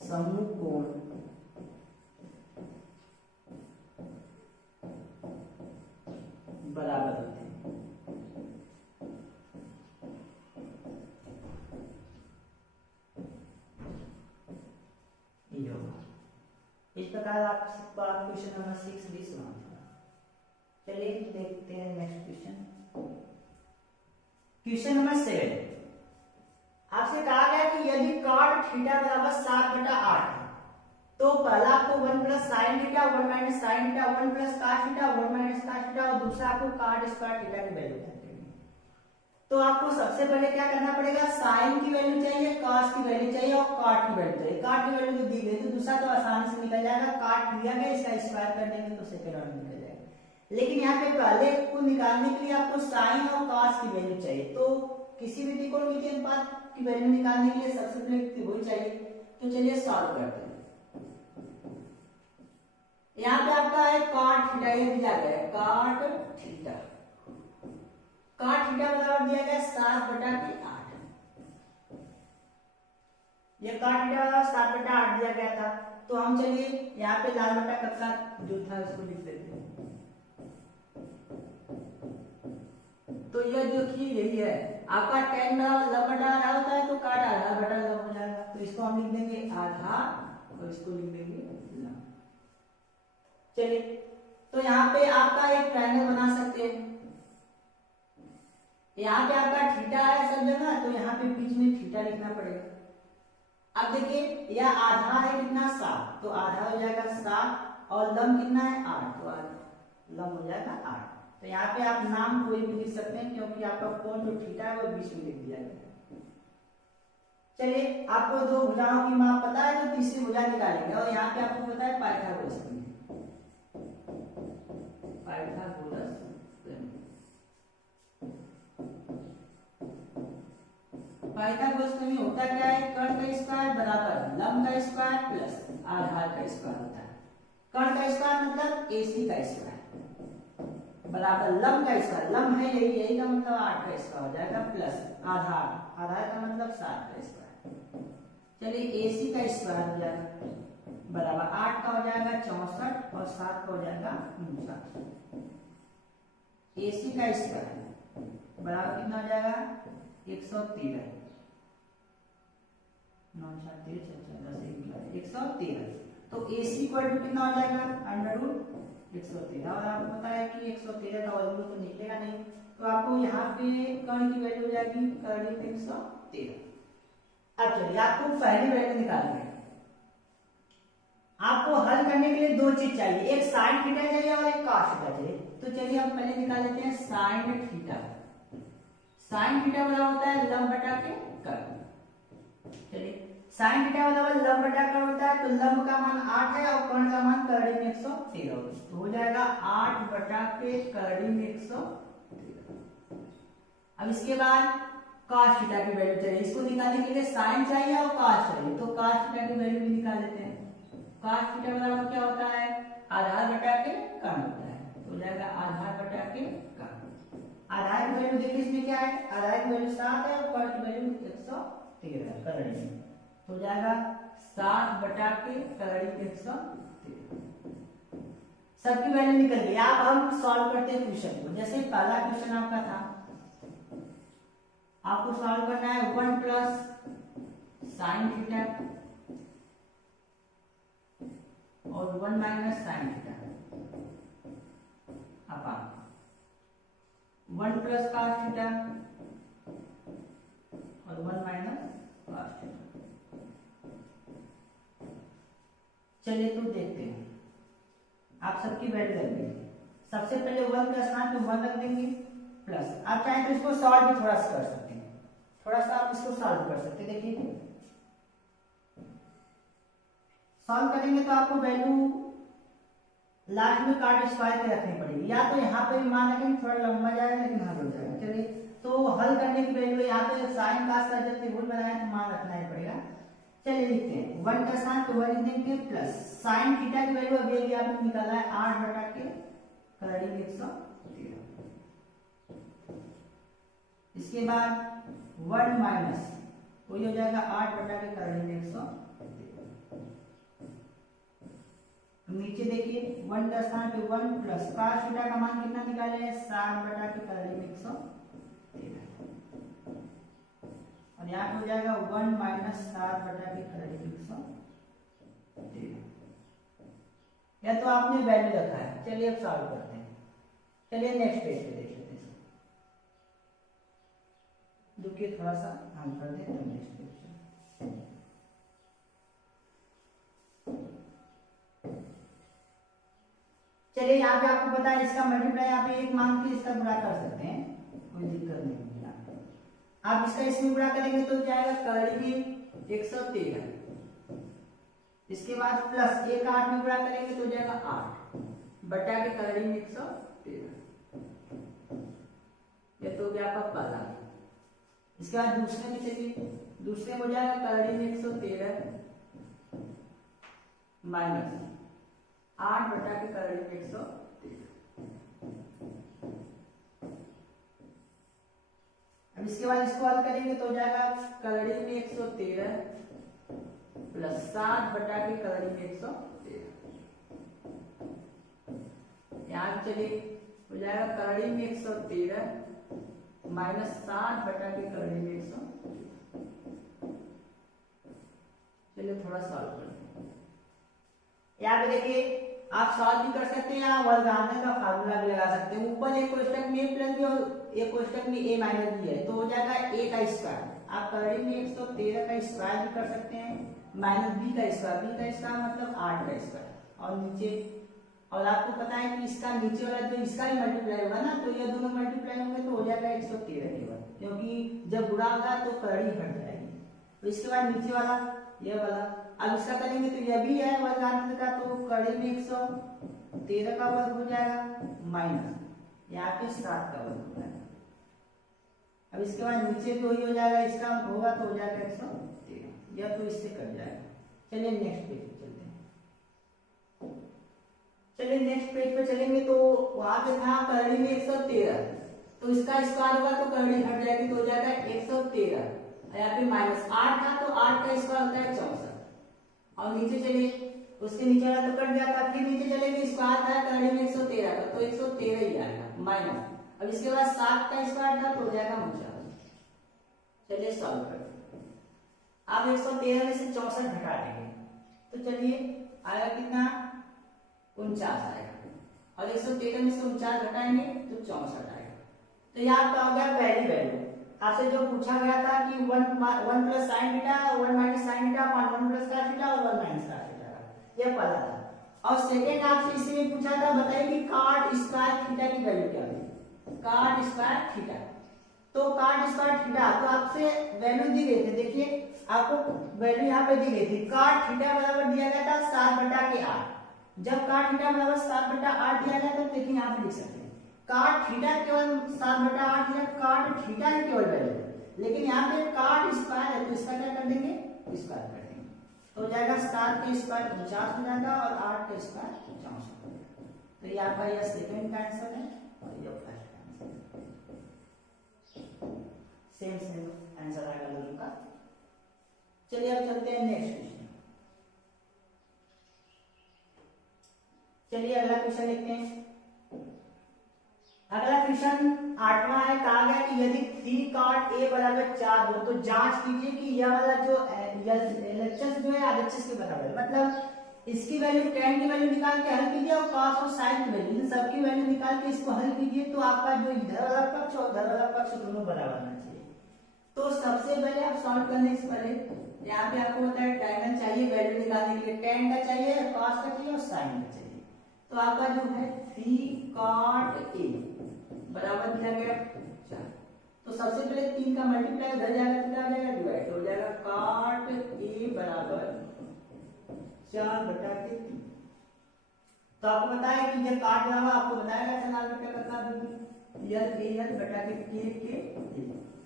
समूह कोण बराबर होते हैं। ये होगा। इस प्रकार आप क्वेश्चन नंबर 6 भी समाप्त हुआ। चलिए देखते हैं नेक्स्ट क्वेश्चन। क्वेश्चन नंबर 7 आपसे कहा गया कि यदि cot थीटा बराबर 7/8 तो पहला आपको 1 plus sine theta 1 minus sine theta 1 plus cos theta 1 minus cos theta और दूसरा आपको cot स्क्वायर थीटा की वैल्यू चाहिए। तो आपको सबसे पहले क्या करना पड़ेगा, साइन की वैल्यू चाहिए, cos की वैल्यू चाहिए और cot की वैल्यू चाहिए। cot की वैल्यू दी गई तो दूसरा तो आसानी से निकल जाएगा, cot दिया गया इसका स्क्वायर कर देंगे तो सेकंड ऑर्डर निकल जाएगा। लेकिन यहाँ पे पहले को निकालने के लिए आपको साइन और cos की वैल्यू चाहिए। तो किसी भी त्रिकोणमितीय अनुपात की वैल्यू निकालने के लिए सबसे पहले त्रिभुज चाहिए। तो चलिए सॉल्व करते हैं। यहाँ पे आपका है cot थीटा, ये दिया गया है cot थीटा, cot थीटा बराबर दिया गया 7/8। ये cot थीटा बराबर 7/8 दिया गया था। तो हम चलिए यहाँ पे लाल बटा कक्षा जो था उसको लिख देते हैं। तो यह जो कि यही है आपका tan बराबर लब बटा आधा होता है तो cot आधा बटा लब हो जाएगा। तो इसको हम लिख देंगे आधा और इसको लिख देंगे लब। चलिए तो यहाँ पे आपका एक ट्रायंगल बना सकते हैं। यहाँ पे आपका थीटा है सब जगह, तो यहाँ पे बीच में थीटा लिखना पड़ेगा। अब देखिए यह आधा है कितना 7, तो आधा हो जाएगा 7 और लंब कितना है 8, तो लंब हो जाएगा 8। तो यहाँ पे आप नाम कोई भी लिख सकते हैं क्योंकि आपका कोण जो थीटा है वो बीच में लिख दिया गया। चलिए आपको दो भुजाओं की माप पता है तो तीसरी भुजा निकालेंगे और यहाँ पे आपको पता है पाइथागोरस की। पाइथागोरस में होता क्या है, कर्ण का स्क्वायर बराबर लंब का स्क्वायर प्लस आधार का स्क्वायर होता है। कर्ण का स्क्वायर मतलब AC का स्क्वायर बराबर लंब का स्क्वायर, लंब है यही का मतलब 8 का स्क्वायर हो जाएगा प्लस आधार का मतलब 7 का स्क्वायर। चलिए AC का स्क्वायर हो जाएगा बराबर 8 का हो जाएगा 64 और 7 का हो जाएगा 59। AC का स्क्वायर बराबर कितना हो जाएगा 113, 113। तो AC इक्वल टू कितना हो जाएगा √113। और आपको पता है कि 113 का वर्गमूल तो निकलेगा नहीं, तो आपको यहाँ पे कर्ण की वैल्यू हो जाएगी कर्ण 113। अब चलिए आपको पहली वैल्यू निकालनी है। आपको हल करने के लिए दो चीज चाहिए, एक साइन थीटा चाहिए और एक cos थीटा चाहिए। तो चलिए हम पहले निकाल लेते हैं साइन थीटा। साइन थीटा बराबर होता है लंब बटा के कर्ण। चलिए साइन थीटा बराबर लंब बटा कर्ण होता है, तो लंब का मान 8 है और कर्ण का मान कर्ण में 113 तो हो जाएगा 8 बटा के कर्ण में 113। अब इसके बाद cos थीटा की वैल्यू चाहिए, इसको निकालने के लिए साइन चाहिए और cos चाहिए, तो cos थीटा की वैल्यू भी निकाल लेते हैं। cos थीटा बराबर क्या होता है आधार बटा के कर्ण होता है, तो हो जाएगा आधार बटा के कर्ण। आधार की वैल्यू देखिए इसमें क्या है, आधार की वैल्यू 7 है और कर्ण की वैल्यू 113 है कर्ण में, तो हो जाएगा 7 बटा के कर्ण 113। सबकी वैल्यू निकल गई। अब हम सॉल्व करते हैं क्वेश्चन को। जैसे पहला क्वेश्चन आपका था, आपको सॉल्व करना है 1 प्लस साइन थीटा और 1 minus sine theta upon 1 plus cos theta और 1 माइनस कॉस थीटा। चलिए तो देखते हैं, आप सबकी वैल्यू रख देंगे। सबसे पहले 1 का स्थान पे 1 रख देंगे प्लस, आप चाहें तो इसको सॉल्व भी थोड़ा सा कर सकते हैं, थोड़ा सा आप इसको सॉल्व कर सकते हैं। देखिए सॉल्व करेंगे तो आपको वैल्यू लास्ट में काट स्क्वायर के रखनी पड़ेगी, या तो यहाँ पे भी मान रखेंगे थोड़ा लंबा जाएगा लेकिन हल हो जाएगा। चलिए तो हल करने की वैल्यू यहाँ पे साइन कास का जब त्रिभुज बनाए तो मान रखना ही पड़ेगा। चलिए लिखते हैं 1 का स्थान पे 1 लिख देंगे प्लस साइन थीटा की वैल्यू अभी आपने निकाला है 8 बटा के कड़ी 113। इसके बाद 1 माइनस वही हो जाएगा 8 बटा के कड़ी 113। नीचे देखिए 1 का स्थान पे 1 प्लस cos थीटा का मान कितना निकाले हैं 7 बटा के कड़ी 113 और यहाँ पे हो जाएगा 1 माइनस 7 बटा के कड़ी 113। या तो आपने वैल्यू रखा है। चलिए अब सॉल्व करते हैं। चलिए नेक्स्ट पेज पे देख लेते हैं। रुकिए थोड़ा सा हल कर दें तो नेक्स्ट पेज पे। चलिए यहाँ पे आपको पता है इसका मल्टीप्लाई यहाँ पे 1 मांग के इसका गुणा कर सकते हैं, कोई दिक्कत नहीं है। आप इसका इसमें गुणा करेंगे तो जाएगा कड़ी 113। इसके बाद प्लस 1 8 में गुणा करेंगे तो जाएगा 8 बटा के कड़ी 113। ये तो गया आपका पहला। इसके बाद दूसरे में चलिए, दूसरे में हो जाएगा कड़ी 113 माइनस 8 बटा के कड़ी 113। अब इसके बाद इसको हल करेंगे तो हो जाएगा कड़ी में 113 प्लस 7 बटा के कड़ी में 113। यहाँ चलिए हो जाएगा कड़ी में 113 माइनस 7 बटा के कड़ी में 113। चलिए थोड़ा सॉल्व करते हैं। यहाँ पे देखिए आप सॉल्व भी कर सकते हैं या वर्गांतर का फार्मूला भी लगा सकते हैं। ऊपर एक कोष्टक में प्लस भी और एक कोष्टक में a माइनस भी है तो हो जाएगा a का स्क्वायर। आप कड़ी में 113 का स्क्वायर भी कर सकते हैं माइनस b का स्क्वायर मतलब 8 का स्क्वायर और नीचे। और आपको पता है कि इसका नीचे वाला जो इसका भी मल्टीप्लाई होगा ना तो ये दोनों मल्टीप्लाई होंगे तो हो जाएगा 113 केवल, क्योंकि जब गुणा होगा तो कड़ी हट जाएगी। तो इसके बाद नीचे वाला ये वाला अब इसका करेंगे तो यह भी है वर्गांतर का, तो कड़ी में 113 का वर्ग हो जाएगा माइनस यहाँ पे 7 का वर्ग हो जाएगा। अब इसके बाद नीचे भी वही हो जाएगा, इसका होगा तो हो जाएगा 113, यह तो इससे कट जाएगा। चलिए नेक्स्ट पेज पे चलते हैं। चलिए नेक्स्ट पेज पे चलेंगे तो वहां पे था कड़ी में 113 तो इसका स्क्वायर होगा तो कड़ी हट जाएगी तो हो जाएगा 113। यहाँ पे माइनस 8 था तो 8 का स्क्वायर होता है 64 और नीचे चलिए उसके नीचे वाला तो कट गया था, फिर नीचे चलेंगे स्क्वायर था कड़ी में 113 का तो 113 ही आएगा माइनस। अब इसके बाद 7 का स्क्वायर था तो हो जाएगा 49। चलिए सॉल्व करते हैं। आप 113 में से 64 घटा देंगे तो चलिए आएगा कितना 49 आएगा और 113 में से 49 घटाएंगे तो 64 आएगा। तो यहाँ आपका हो गया पहली वैल्यू। आपसे जो पूछा गया था कि 1 plus sine theta 1 minus sine theta 1 plus cos theta और 1 माइनस cos थीटा का ये पहला था। और सेकेंड आपसे इसमें पूछा था बताइए कि cot स्क्वायर थीटा की वैल्यू क्या है। cot स्क्वायर थीटा तो cot स्क्वायर थीटा तो आपसे वैल्यू दी गई थी। देखिए आपको वैल्यू यहाँ पे दी गई थी। cot थीटा बराबर दिया गया था 7 बटा के 8। जब cot थीटा बराबर 7 बटा 8 दिया गया तो देखिए यहाँ पे लिख सकते हैं cot थीटा केवल 7 बटा 8 दिया, cot थीटा की केवल वैल्यू, लेकिन यहाँ पे cot स्क्वायर है तो इसका क्या कर देंगे स्क्वायर कर देंगे तो हो जाएगा 7 का स्क्वायर 49 हो जाएगा और 8 का स्क्वायर 50 हो जाएगा। तो ये आपका यह सेकंड का आंसर है और ये फर्स्ट का आंसर सेम आंसर आएगा दोनों का। चलिए अब चलते हैं नेक्स्ट क्वेश्चन। चलिए अगला क्वेश्चन देखते हैं। अगला क्वेश्चन 8वां है। कहा गया कि यदि 3 cot a बराबर 4 हो तो जांच कीजिए कि यह वाला जो LHS जो है RHS के बराबर है। मतलब इसकी वैल्यू tan की वैल्यू निकाल के हल कीजिए और cos और sin की वैल्यू, इन सब की वैल्यू निकाल के इसको हल कीजिए, तो आपका जो इधर वाला पक्ष और उधर वाला पक्ष दोनों बराबर आना चाहिए। तो सबसे पहले आप सॉल्व करने से पहले यहाँ पे आपको होता है ट्रायंगल चाहिए वैल्यू निकालने के लिए, tan का चाहिए, cos का चाहिए और sin का चाहिए। तो आपका जो है 3 cot a बराबर दिया गया 4। तो सबसे पहले 3 का मल्टीप्लाई उधर जाएगा तो क्या आ जाएगा, डिवाइड हो जाएगा, cot a बराबर 4/3। तो आपको पता है कि जब काट रहा आपको बताया था लाल क्या बता दूंगी, यह a बटा के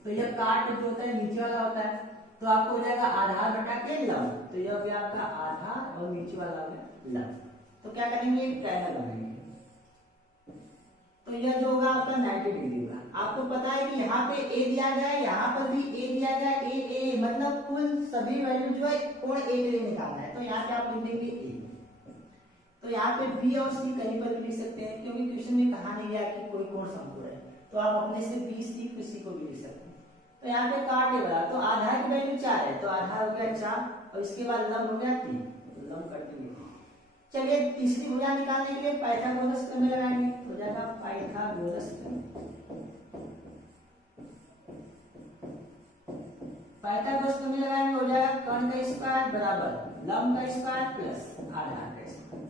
तो यह काट जो होता है नीचे वाला होता है, तो आपको हो जाएगा आधार बटा के लंब, तो यह हो गया आपका आधार और नीचे वाला हो गया लंब। तो क्या करेंगे, ट्रायंगल बनाएंगे। तो यह जो होगा आपका 90 डिग्री होगा। आपको पता है कि यहाँ पे a दिया गया है, यहाँ पर भी a दिया गया है, a मतलब कुल सभी वैल्यू जो है कोण a के लिए निकालना है। तो यहाँ पे आप लिख देंगे a। तो यहाँ पे b और c कहीं पर भी लिख सकते हैं, क्योंकि क्वेश्चन में कहा नहीं गया कि कोई कोण समकोण है, तो आप अपने से b c किसी को भी लिख सकते हैं। तो यहाँ पे काट ए वाला, तो आधार की वैल्यू 4 है, तो आधार हो गया 4 और इसके बाद लंब हो गया 3, तो लंब कट गया। चलिए तीसरी भुजा निकालने के लिए पाइथागोरस प्रमेय लगाएंगे, हो जाएगा पाइथागोरस प्रमेय। पाइथागोरस प्रमेय लगाएंगे, हो जाएगा कर्ण का स्क्वायर बराबर लंब का स्क्वायर प्लस आधार का स्क्वायर।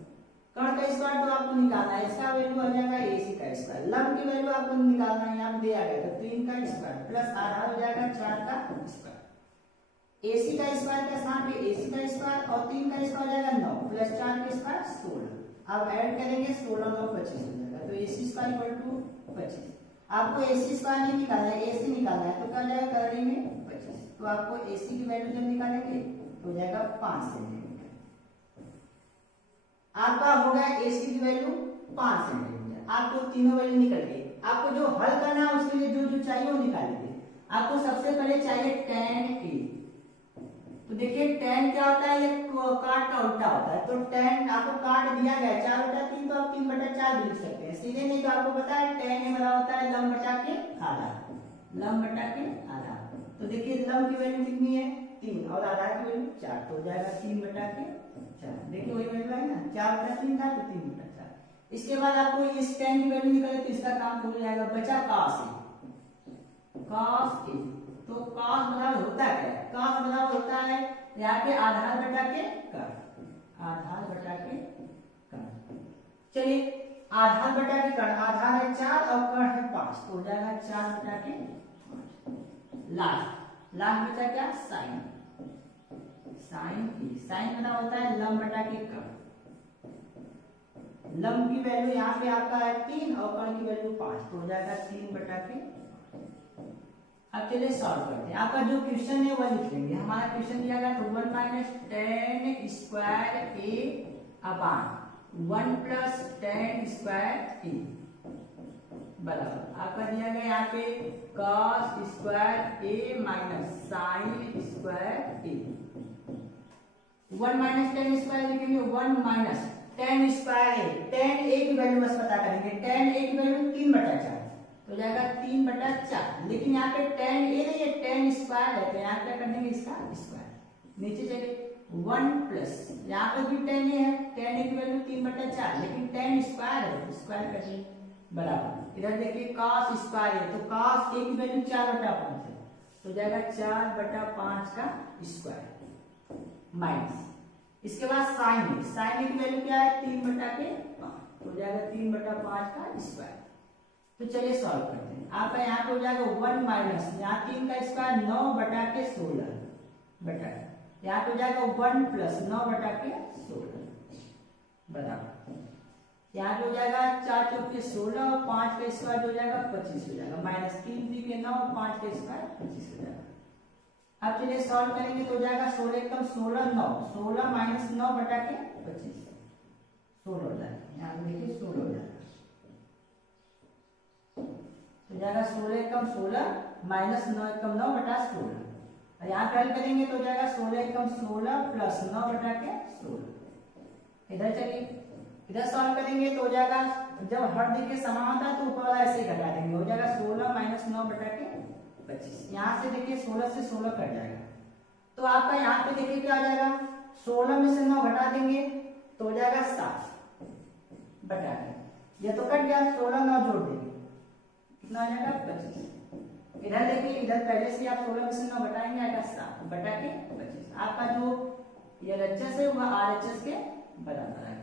कर्ण का स्क्वायर तो आपको निकालना है, इसका वैल्यू हो जाएगा ac का स्क्वायर, लंब की वैल्यू आपको निकालना है, यहाँ दिया गया तो 3 का स्क्वायर प्लस आधार हो जाएगा 4 का स्क्वायर। ac का स्क्वायर के स्थान पे ac का स्क्वायर और 3 का स्क्वायर हो जाएगा 9 प्लस 4 का स्क्वायर 16। अब ऐड करेंगे 16 9 25 हो जाएगा, तो ac स्क्वायर इक्वल टू 25। आपको ac स्क्वायर नहीं निकालना है, ac निकालना है, तो क्या जाएगा करेंगे 25। तो आपको ac की वैल्यू जब निकालेंगे तो हो जाएगा 5 सेंटीमीटर। आपका हो गया AC की वैल्यू 5 सेंटीमीटर। आपको तीनों वैल्यू निकल गई। आपको जो हल करना है उसके लिए जो जो चाहिए वो निकालिए। आपको सबसे पहले चाहिए tan A। तो देखिए tan क्या होता है, ये काट का उल्टा होता है, तो tan आपको काट दिया गया 4/3, तो आप 3/4 भी लिख सकते हैं सीधे, नहीं तो आपको पता है tan ए बराबर होता है लंब बटा के आधार, लंब बटा के आधार। तो देखिए लंब की वैल्यू कितनी है 3 और आधार की वैल्यू 4, तो हो जाएगा 3/4। देखिए वही वैल्यू है ना, 4/3 था तो 3/4। इसके बाद आपको इस tan की वैल्यू निकाले तो इसका काम हो जाएगा, बचा cos A। cos A तो cos बराबर होता है, cos बराबर होता है यहाँ पे आधार बटा के कर्ण, आधार बटा के कर्ण। चलिए आधार बटा के कर्ण, आधार है 4 और कर्ण है 5, तो हो जाएगा 4/5। लास्ट बचा क्या साइन, साइन की साइन मतलब होता है लंब बटा के कर्ण। लंब की वैल्यू यहाँ पे आपका है 3 और कर्ण की वैल्यू 5, तो हो जाएगा 3/5। अब चलिए सॉल्व करते हैं। आपका जो क्वेश्चन है वो लिख लेंगे। हमारा क्वेश्चन दिया गया तो 1 - tan square a upon 1 + tan square a बराबर आपका दिया गया यहाँ पे cos square a minus sin square a। 1 - tan square लिखेंगे, 1 - tan square a, tan a की वैल्यू बस पता करेंगे, tan a की वैल्यू 3/4 तो जाएगा 3/4। लेकिन यहाँ पे tan a नहीं है, tan स्क्वायर है, तो यहाँ क्या कर देंगे इसका स्क्वायर। नीचे चलिए 1 प्लस यहाँ पे भी tan a है, tan a की वैल्यू 3/4, लेकिन tan स्क्वायर है तो स्क्वायर कर देंगे बराबर। इधर देखिए cos स्क्वायर है, तो cos a की वैल्यू 4/5 है, तो जाएगा 4/5 का स्क्वायर माइनस। इसके बाद sin की वैल्यू क्या है 3/5, तो जाएगा 3/5 का स्क्वायर। तो चलिए सॉल्व करते हैं। आपका यहाँ पे हो जाएगा 1 माइनस यहाँ 3 का स्क्वायर 9/16 बटा, यहाँ पे हो जाएगा 1 प्लस 9/16 बराबर, यहाँ पे हो जाएगा 4 × 16 और 5 का स्क्वायर हो जाएगा 25 हो जाएगा, माइनस 3 × 3 = 9 और 5 का स्क्वायर 25 हो जाएगा। अब चलिए सॉल्व करेंगे तो हो जाएगा 16 × 16 9, 16 - 9/25 16 हो जाएगा, यहाँ पे देखिए 16 हो जाएगा, तो जाएगा 16 × 16 माइनस 9 × 9/16। और यहाँ पे हल करेंगे तो जाएगा 16 × 16 प्लस 9/16। इधर चलिए इधर सॉल्व करेंगे तो हो जाएगा, जब हर दिख के समान होता है तो ऊपर वाला ऐसे ही घटा देंगे, हो जाएगा 16 - 9/25। यहाँ से देखिए 16 से 16 कट जाएगा, तो आपका यहाँ पे देखिए क्या आ जाएगा, 16 में से 9 घटा देंगे बटा के, ये तो कट गया, 16 9 जोड़ देंगे, कितना आ जाएगा 25। इधर देखिए, इधर पहले से आप 16 में से 9 घटाएंगे, आएगा 7 बटा के 25। आपका जो ये LHS है वह RHS के बराबर है।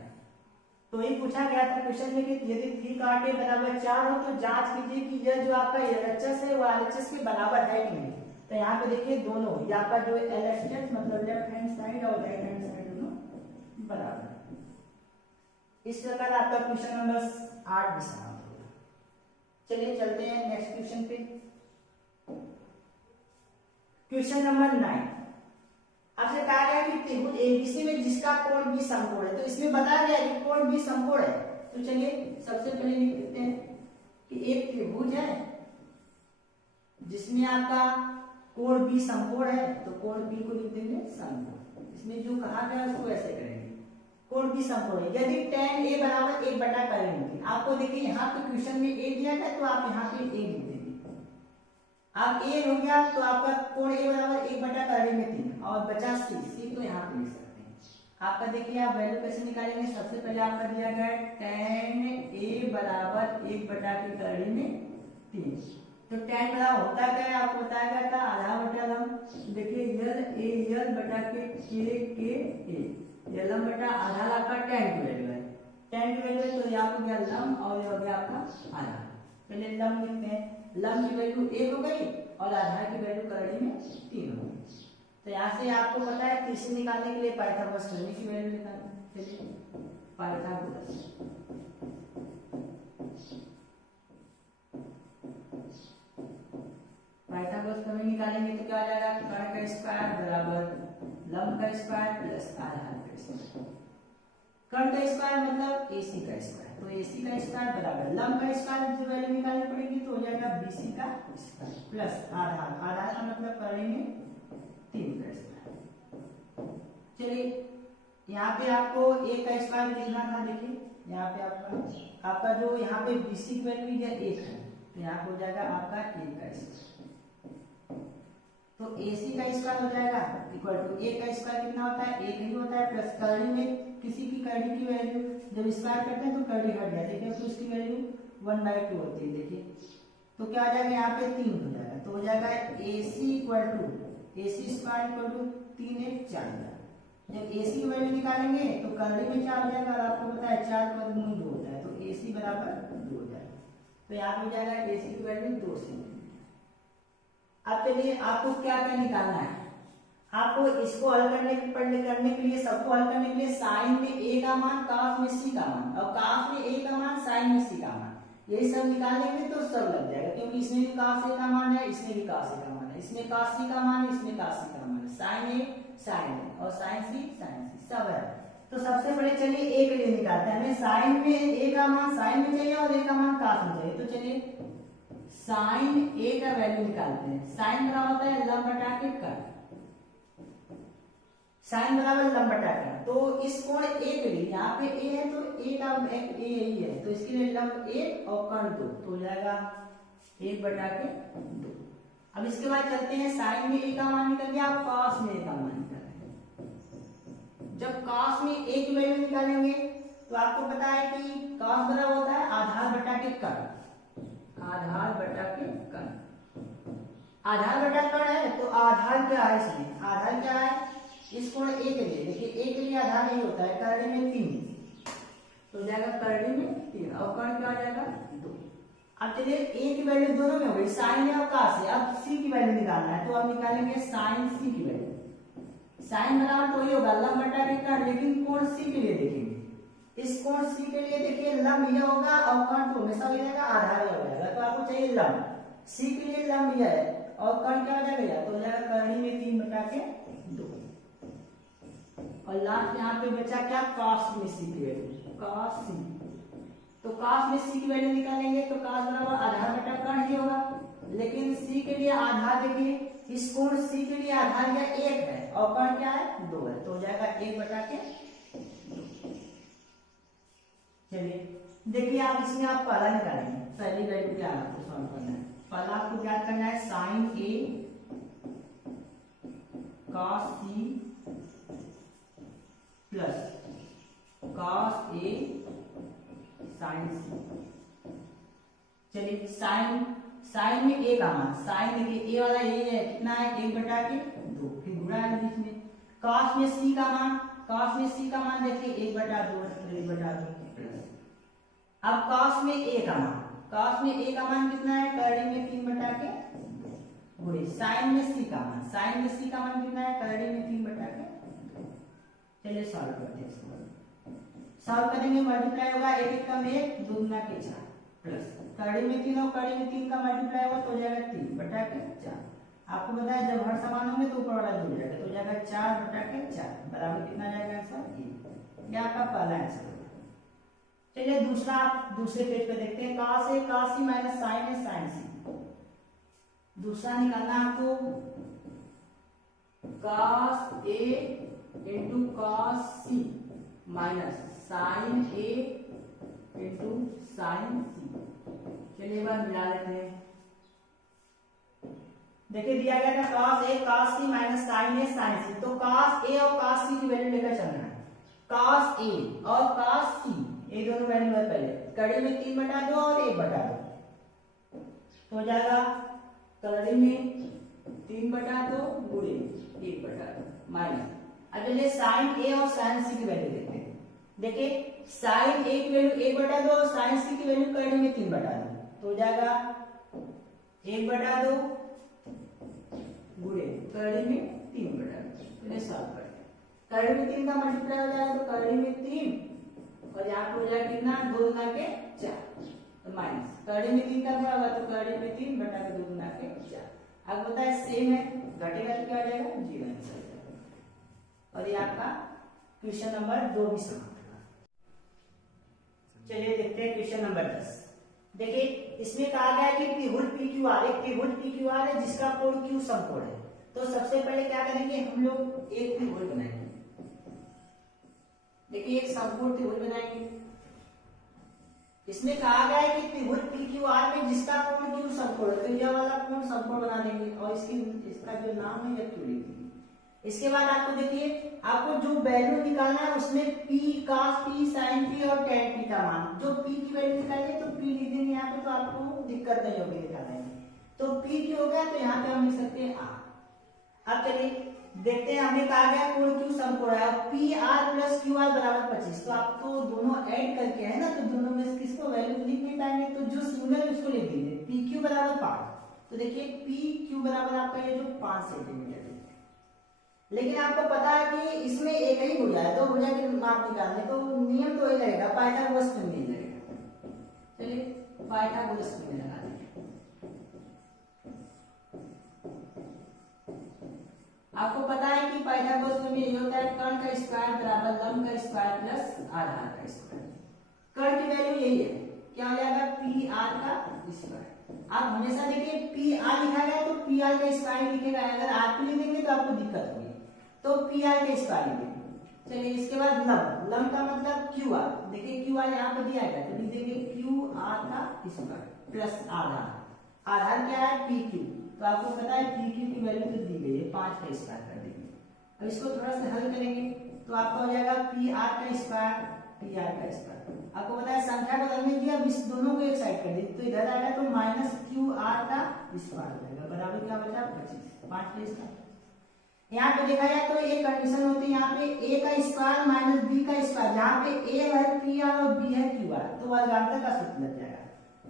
तो ये पूछा गया था क्वेश्चन में कि यदि 3 का 8 बराबर 4 हो तो जांच कीजिए कि यह जो आपका LHS है वो RHS के बराबर है कि नहीं। तो यहाँ पे देखिए दोनों, ये आपका जो LHS मतलब लेफ्ट हैंड साइड और राइट हैंड साइड दोनों बराबर है। इस प्रकार आपका क्वेश्चन नंबर 8 भी समाप्त होगा। चलिए चलते हैं नेक्स्ट क्वेश्चन पे। क्वेश्चन नंबर 9 आपसे कहा गया कि त्रिभुज एबीसी में जिसका कोण भी समकोण है, तो इसमें बताया गया कि कोण भी समकोण है। तो चलिए सबसे पहले लिख देते हैं कि एक त्रिभुज है जिसमें आपका कोण भी समकोण है, तो कोण बी को लिख देंगे समकोण। इसमें जो कहा गया उसको ऐसे करेंगे, कोण भी समकोण है यदि tan a बराबर 1/2। आपको देखिए यहाँ पे क्वेश्चन में a दिया है तो आप यहाँ पे a लिख देंगे। अब a हो गया तो आपका कोण a बराबर 1/3 और बचा c तो यहाँ पे लिख सकते हैं। आपका देखिए आप वैल्यू कैसे निकालेंगे, सबसे पहले आपका दिया गया tan a बराबर 1/3। तो tan बराबर होता क्या है, आपको बताया गया था आधा बटा लंब। देखिए यल बटा के a, ये लंब बटा आधा आपका tan की वैल्यू है, tan की वैल्यू है तो यहाँ हो गया लंब और ये हो गया आपका आधा। पहले लंब लिखते हैं, लंब की वैल्यू 1 हो गई और आधार की वैल्यू करड़ी में 3 हो गई। तो यहाँ से आपको पता है तीसरी निकालने के लिए पाइथागोरस थ्योरम की वैल्यू निकालना। चलिए पाइथागोरस थ्योरम निकालेंगे तो क्या आ जाएगा, कर्ण का स्क्वायर बराबर लंब का स्क्वायर प्लस आधार का स्क्वायर। कर्ण का स्क्वायर मतलब AC का स्क्वायर, तो AC का स्क्वायर बराबर लंब का स्क्वायर जो वैल्यू निकालनी पड़ेगी तो हो जाएगा BC का स्क्वायर प्लस आधार का मतलब करेंगे 3 का स्क्वायर। चलिए यहाँ पे आपको a का स्क्वायर लिखना था। देखिए यहाँ पे आपका जो यहाँ पे BC की वैल्यू है 1 है, तो यहाँ पे हो जाएगा आपका a का स्क्वायर। तो AC का स्क्वायर हो जाएगा इक्वल टू a का स्क्वायर कितना होता है 1 ही होता है, प्लस करड़ी में किसी की करड़ी की वैल्यू जब स्क्वायर करते हैं तो करड़ी हट जाती है, तो उसकी वैल्यू 1/2 होती है। देखिए तो क्या आ जाएगा, यहाँ पे 3 हो जाएगा, तो हो जाएगा AC equal to AC square equal to 3 1 4। जब AC की वैल्यू निकालेंगे तो करड़ी में 4 हो जाएगा और आपको पता है 4 का वर्गमूल 2 होता है, तो AC बराबर 2 हो जाएगा। तो यहाँ पे हो जाएगा AC की वैल्यू 2 सेंटीमीटर। अब चलिए आपको क्या क्या निकालना है, आपको इसको हल करने के लिए सबको हल करने के लिए साइन में a का मान, कास में c का मान और कास में a का मान, साइन में c का मान, यही सब निकालेंगे तो सब लग जाएगा। क्योंकि इसमें भी कास a का मान है, इसमें भी कास a का मान है, इसमें कास c का मान है, इसमें कास c का मान है, साइन a साइन a और साइन c सब है। तो सबसे पहले चलिए a के लिए निकालते हैं। हमें साइन में a का मान साइन में चाहिए और a का मान कास में चाहिए। तो चलिए साइन a का वैल्यू निकालते हैं। साइन बराबर होता है लंब बटा के कर्ण, साइन बराबर लंब बटा कर्ण। तो इस कोण a के लिए यहाँ पे a है तो a का a यही है, तो इसके लिए लंब 1 और कर्ण 2, तो हो जाएगा 1/2। अब इसके बाद चलते हैं साइन में a का मान निकल गया, आप कॉस में a का मान निकालेंगे। जब कॉस में a की वैल्यू निकालेंगे तो आपको पता है कि कॉस बराबर होता है आधार बटा के कर्ण, आधार बटा के कर्ण। आधार बटा कर्ण है तो आधार क्या है, इसमें आधार क्या है इस कोण a के लिए। देखिए a के लिए आधार नहीं होता है, करड़ी में 3, तो जाएगा करड़ी में 3 और कर्ण क्या आ जाएगा 2। अब चलिए a की वैल्यू दोनों में हो गई, साइन है और कास है। अब c की वैल्यू निकालना है, तो अब निकालेंगे साइन c की वैल्यू। साइन बराबर तो ये होगा लंब बटा के कर्ण, लेकिन कोण c के लिए देखेंगे, इस कोण c के लिए देखिए लंब यह होगा और कर्ण तो हमेशा हो जाएगा आधार यह हो जाएगा। तो आपको चाहिए लंब, c के लिए लंब यह है और कर्ण क्या हो जाएगा, तो हो जाएगा करड़ी में 3/2 और लास्ट यहाँ पे बचा क्या, cos में c की वैल्यू, cos c। तो cos में c की वैल्यू निकालेंगे तो cos बराबर आधार बटा कर्ण ही होगा, लेकिन c के लिए आधार देखिए इस कोण c के लिए आधार क्या 1 है और कर्ण क्या है 2 है, तो हो जाएगा 1/2। चलिए देखिए आप इसमें आप पहला निकालेंगे, पहली वैल्यू क्या आपको सॉल्व करना है। पहला आपको ज्ञात करना है sine a cos c plus cos a sine C. चलिए साइन में ए का मान, साइन देखिए ए वाला ये है कितना है 1/2, फिर गुणा है बीच में। कॉस में सी का मान, कॉस में सी का मान देखिए 1/2 प्लस। अब कॉस में ए का मान, कॉस में ए का मान कितना है करड़ी में 3/2 गुणे साइन में सी का मान, साइन में सी का मान कितना है करड़ी में 3/2। चलिए सॉल्व करते हैं इसको। सॉल्व करेंगे मल्टीप्लाई होगा 1 कम 1 2 गुना के 4 प्लस कड़ी में 3 और कड़ी में 3 का मल्टीप्लाई होगा तो हो जाएगा 3/4। आपको बताया जब हर समान होंगे तो ऊपर वाला जुड़ जाएगा तो हो जाएगा 4/4 बराबर कितना जाएगा आंसर, ये आपका पहला आंसर होगा। चलिए दूसरे पेज पे देखते हैं। cos a cos c minus sin a sin c। दूसरा निकालना आपको cos a into cos c minus sin a into sin c। चलिए एक बार मिला लेते हैं। देखिए दिया गया था cos a cos c minus sin a sin c, तो cos a और cos c की वैल्यू लेकर चलना है। cos a और cos c ये दोनों वैल्यू है, पहले कड़ी में 3/2 और 1/2 तो हो जाएगा कड़ी में 3/2 गुणे 1/2 माइनस। अब चलिए sin a और sin c की वैल्यू देखते हैं। देखिए sin a की वैल्यू 1/2 और sin c की वैल्यू कड़ी में 3/2 तो हो जाएगा 1/2 गुणे कड़ी में 3/2। चलिए सॉल्व करते हैं। कड़ी में 3 का मल्टीप्लाई हो जाएगा तो कड़ी में 3 और यहाँ पे हो जाएगा कितना 2 गुना के 4 तो माइनस कड़ी में 3 का क्या होगा तो कड़ी में 3/2 गुना के 4। अब बताए सेम है, घटेगा तो क्या हो जाएगा 0 आंसर। और ये आपका क्वेश्चन नंबर 2 भी समाप्त हुआ। चलिए देखते हैं क्वेश्चन नंबर 10। देखिए इसमें कहा गया है कि त्रिभुज PQR, एक त्रिभुज PQR है जिसका कोण Q समकोण है। तो सबसे पहले क्या करेंगे हम लोग एक त्रिभुज बनाएंगे। देखिए एक समकोण त्रिभुज बनाएंगे। इसमें कहा गया है कि त्रिभुज PQR में जिसका कोण Q समकोण है तो यह वाला कोण समकोण बना देंगे और इसका जो नाम है यह Q लिख देंगे। इसके बाद आपको देखिए आपको जो वैल्यू निकालना है उसमें P cos P sin P और tan P का मान, जो P की वैल्यू निकालिए तो P लिख देंगे यहाँ पे तो आपको दिक्कत नहीं होगी निकालने में। तो P की हो गया तो यहाँ पे हम लिख सकते हैं R। अब चलिए देखते हैं, हमें कहा गया कोण Q समकोण है। PR प्लस QR बराबर 25 तो आप तो दोनों ऐड करके है ना तो दोनों में किसको वैल्यू लिख नहीं पाएंगे तो जो सिंगल है उसको लिख दीजिए। PQ बराबर 5 तो देखिए PQ बराबर आपका ये जो 5 सेंटीमीटर है। लेकिन आपको पता है कि इसमें एक ही भुजा है, 2 भुजा के माप निकालने तो नियम तो यही रहेगा पाइथागोरस प्रमेय रहेगा। चलिए पाइथागोरस प्रमेय लगा देंगे। आपको पता है कि पाइथागोरस प्रमेय ये होता है कर्ण का स्क्वायर बराबर लंब का स्क्वायर प्लस आधार का स्क्वायर। कर्ण की वैल्यू यही है, क्या हो जाएगा PR का स्क्वायर। आप हमेशा देखिए PR लिखा गया तो PR का स्क्वायर लिखेगा, अगर RP लिख देंगे तो आपको दिक्कत होगी तो PR का स्क्वायर लिखेंगे। चलिए इसके बाद लंब, लंब का मतलब QR। देखिए QR यहाँ पे दिया गया तो लिख देंगे QR का स्क्वायर प्लस आधार। आधार क्या है PQ, तो आपको पता है PQ की वैल्यू तो दी गई है 5 का स्क्वायर कर देंगे। अब इसको थोड़ा सा हल करेंगे तो आपका हो जाएगा PR का स्क्वायर PR का स्क्वायर। आपको पता है संख्या को बदलने दिया, अब इस दोनों को एक साइड कर दीजिए तो इधर आएगा तो माइनस QR का स्क्वायर हो जाएगा बराबर क्या बचा 25 5 का स्क्वायर। यहाँ पे देखा जाए तो एक कंडीशन होती है यहाँ पे A का स्क्वायर माइनस B का स्क्वायर, जहाँ पे A है PR और B है QR तो वर्गांतर का सूत्र लग जाएगा।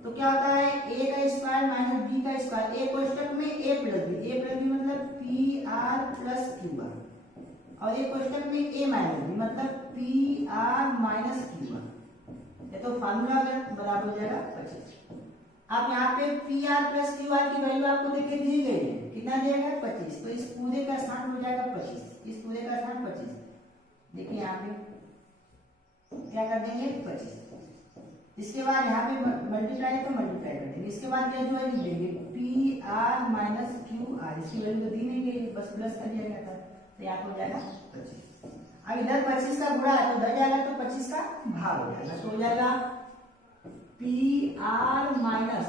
तो क्या होता है A का स्क्वायर माइनस B का स्क्वायर, A कोष्टक में A प्लस B मतलब PR प्लस QR और A कोष्टक में A माइनस B मतलब PR माइनस QR। ये तो फार्मूला बराबर हो जाएगा 25। अब यहाँ पे PR प्लस QR की वैल्यू आपको देखिए दी गई है, कितना दिया गया 25 तो इस पूरे का स्थान हो जाएगा 25, इस पूरे का स्थान 25। देखिए यहाँ पे क्या कर देंगे 25। इसके बाद यहाँ पे मल्टीप्लाई तो मल्टीप्लाई कर देंगे। इसके बाद ये जो है लिख देंगे PR माइनस QR, इसकी वैल्यू तो दी नहीं गई बस प्लस कर दिया गया था तो यहाँ पे हो जाएगा 25। अब इधर 25 का गुणा है तो उधर जाएगा तो 25 का भाग हो जाएगा तो हो जाएगा PR माइनस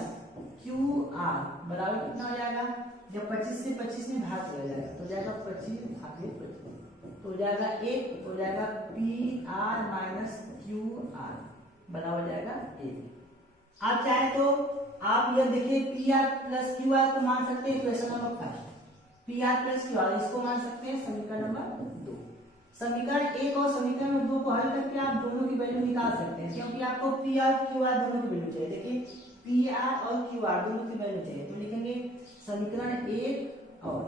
QR बराबर कितना हो जाएगा, जब 25 से 25 में भाग हो जाएगा तो हो जाएगा 25 भागे 25 तो हो जाएगा 1 हो जाएगा PR माइनस QR बराबर हो जाएगा ए। आप चाहे तो आप यह देखिए P R plus Q R को मान सकते हैं equation number first, P R plus Q R इसको मान सकते हैं समीकरण नंबर 2। समीकरण 1 और समीकरण नंबर 2 को हल करके आप दोनों की वैल्यू निकाल सकते हैं, क्योंकि आपको पी आर क्यू आर दोनों की वैल्यू चाहिए। देखिए पी आर और क्यू आर दोनों की वैल्यू चाहिए, तो लिखेंगे समीकरण 1 और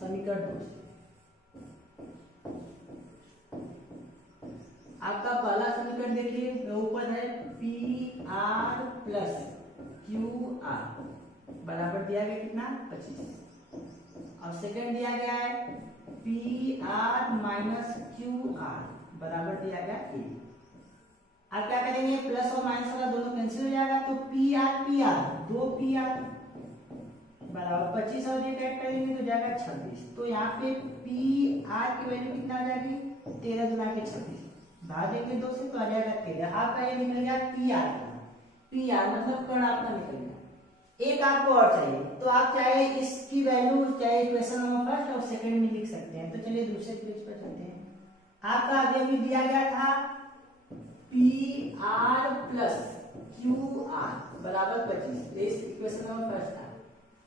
समीकरण 2। आपका पहला समीकरण देखिए ऊपर है P R plus Q R बराबर दिया गया कितना 25, और सेकंड दिया गया है P R minus Q R बराबर दिया गया ए। आप क्या करेंगे प्लस और माइनस वाला दोनों कैंसिल हो जाएगा, तो पी आर दो पी आर बराबर 25 और ये ऐड करेंगे तो जाएगा 26। तो यहाँ पे पी आर की वैल्यू कितना आ जाएगी 13 गुना के 26, भाग देंगे 2 से तो आ जाएगा 13। आपका ये निकल गया पी आर मतलब कण आपका निकल गया। एक आपको और चाहिए, तो आप चाहे इसकी वैल्यू चाहे इक्वेशन नंबर फर्स्ट और सेकंड में लिख सकते हैं। तो चलिए दूसरे पेज पर चलते हैं। आपका अभी दिया गया था P R plus Q R बराबर 25, इस इक्वेशन नंबर फर्स्ट था,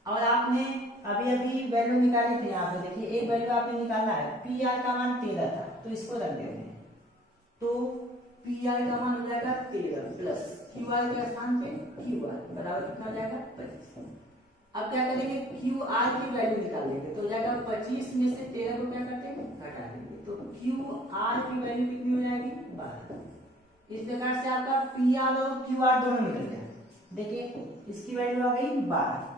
और आपने अभी वैल्यू निकाली थी। यहाँ पे देखिए एक वैल्यू आपने निकाला है, पी आर का मान 13 था, तो इसको रख देते हैं। तो पी आर का मान हो जाएगा 13 प्लस क्यू आर के स्थान पे क्यू आर बराबर कितना हो जाएगा 25। अब क्या करेंगे क्यू आर की वैल्यू निकालेंगे, तो हो जाएगा 25 में से 13 को क्या करते हैं घटा देंगे, तो क्यू आर की वैल्यू कितनी हो जाएगी 12। इस प्रकार से आपका पी आर और क्यू आर दोनों निकल गए। देखिए इसकी वैल्यू आ गई 12।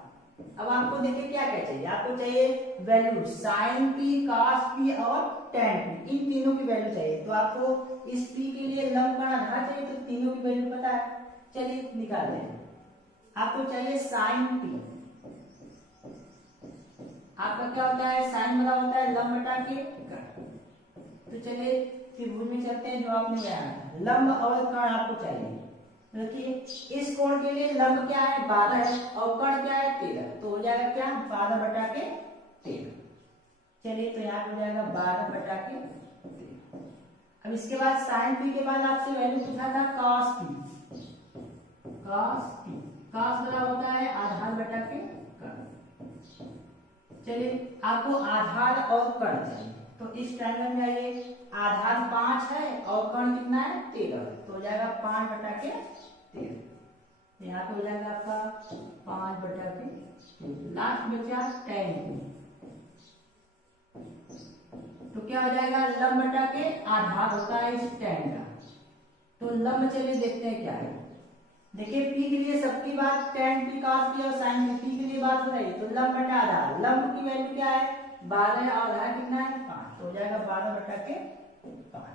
अब आपको देखिए क्या क्या चाहिए, आपको चाहिए value sine P cos P और tan पी, इन तीनों की वैल्यू चाहिए। तो आपको इस पी के लिए लंब का आधार चाहिए, तो तीनों की वैल्यू पता है, चलिए निकालते हैं। आपको चाहिए साइन पी, आपका क्या होता है साइन बड़ा होता है लंब बटा के कण। तो चलिए त्रिभुज में चलते हैं जो आपने बनाया था, लंब और कण आपको चाहिए। देखिए इस कोण के लिए लंब क्या है 12 है और कण क्या है 13, तो हो जाएगा क्या 12 बटा के 13। चलिए तो यहाँ हो जाएगा 12 बटा के 13। अब इसके बाद साइन पी के बाद आपसे वैल्यू पूछा था कॉस पी, कॉस बड़ा होता है आधार बटा के कण। चलिए आपको आधार और कण चाहिए, तो इस ट्रायंगल में आइए आधार 5 है और कण कितना है 13, तो हो जाएगा 5 बटा के 13। यहाँ पे हो जाएगा आपका 5 बटा के 13। लास्ट बचा tan, तो क्या हो जाएगा लंब बटा के आधार होता है इस tan का। तो लंब चलिए देखते हैं क्या है। देखिए p के लिए सबकी बात tan p cos p और sin p के लिए बात हो रही है, तो लंब बटा आधार, लंब की वैल्यू क्या है 12 और आधार कितना है 5, तो हो जाएगा 12 बटा के 5।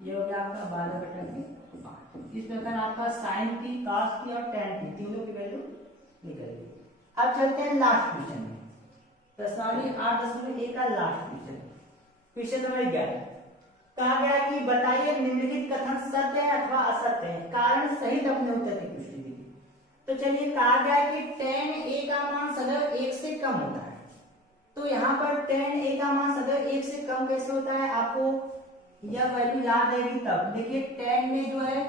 ये हो गया आपका 12 बटा के 5। इस प्रकार आपका sin p cos p और tan p तीनों की वैल्यू निकल गई। अब चलते हैं लास्ट क्वेश्चन में, प्रश्नावली 8.1 का लास्ट क्वेश्चन, क्वेश्चन नंबर 11। कहा गया कि बताइए निम्नलिखित कथन सत्य है अथवा असत्य है, कारण सहित अपने उत्तर की पुष्टि कीजिए। तो चलिए कहा गया कि tan a का मान सदैव 1 से कम होता है, तो यहाँ पर tan a का मान सदैव 1 से कम कैसे होता है, आपको यह वैल्यू याद रहेगी तब। देखिए tan में जो है,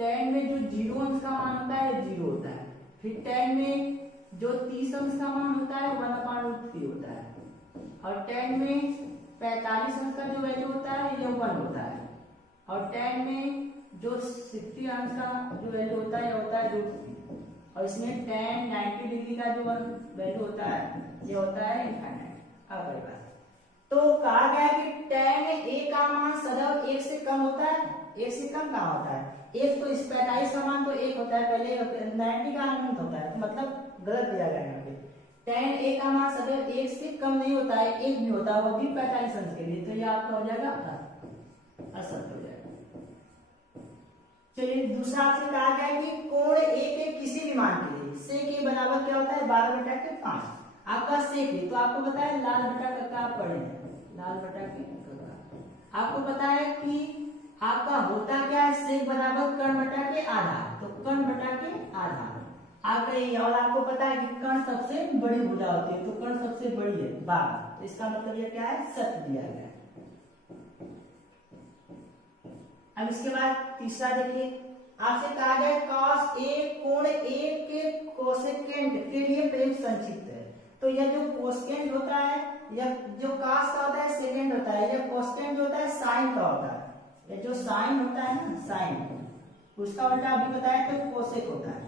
tan में जो 0 अंश का मान होता है 0 होता है, फिर tan में जो 30 अंश का मान होता है 1/3 होता है, और tan में 45 अंश का जो वैल्यू होता है यह 1 होता है, और tan में जो 60 अंश का जो वैल्यू होता है होता है √3, और इसमें tan 90 डिग्री का जो वैल्यू होता है ये होता है इनफाइनाइट। अब अगली बात, तो कहा गया कि tan a का मान सदैव 1 से कम होता है, 1 से कम कहाँ होता है, एक तो इस 45 का मान तो 1 होता है, पहले 90 का अनंत होता है, तो मतलब गलत दिया गया है। tan a का मान सदैव 1 से कम नहीं होता है, 1 भी होता है, वो भी 45 अंश के लिए, तो ये आपका हो जाएगा असत्य हो जाएगा। चलिए दूसरा आपसे कहा गया कि कोण a के किसी भी मान के लिए sec a बराबर क्या होता है 12 बटा के 5। आपका sec a तो आपको पता है लाल बटा का आप पढ़े हैं, लाल बटा के का आपको पता है कि आपका होता क्या है sec बराबर कर्ण बटा के आधार, तो कर्ण बटा के आधार आपका ये, और आपको पता है कि कर्ण सबसे बड़ी भुजा होती है, तो कर्ण सबसे बड़ी है 12, तो इसका मतलब ये क्या है सत्य दिया गया है। अब इसके बाद तीसरा देखिए आपसे कहा गया cos A कोण A के कोसेकेंट के लिए प्रेम संक्षिप्त है। तो यह जो कोसेकेंट होता है, यह जो cos का होता है सेकेंड होता है, यह कोसेकेंट जो होता है साइन का होता है। यह जो साइन होता है ना, साइन, उसका उल्टा अभी बताया तो कोसेक होता है।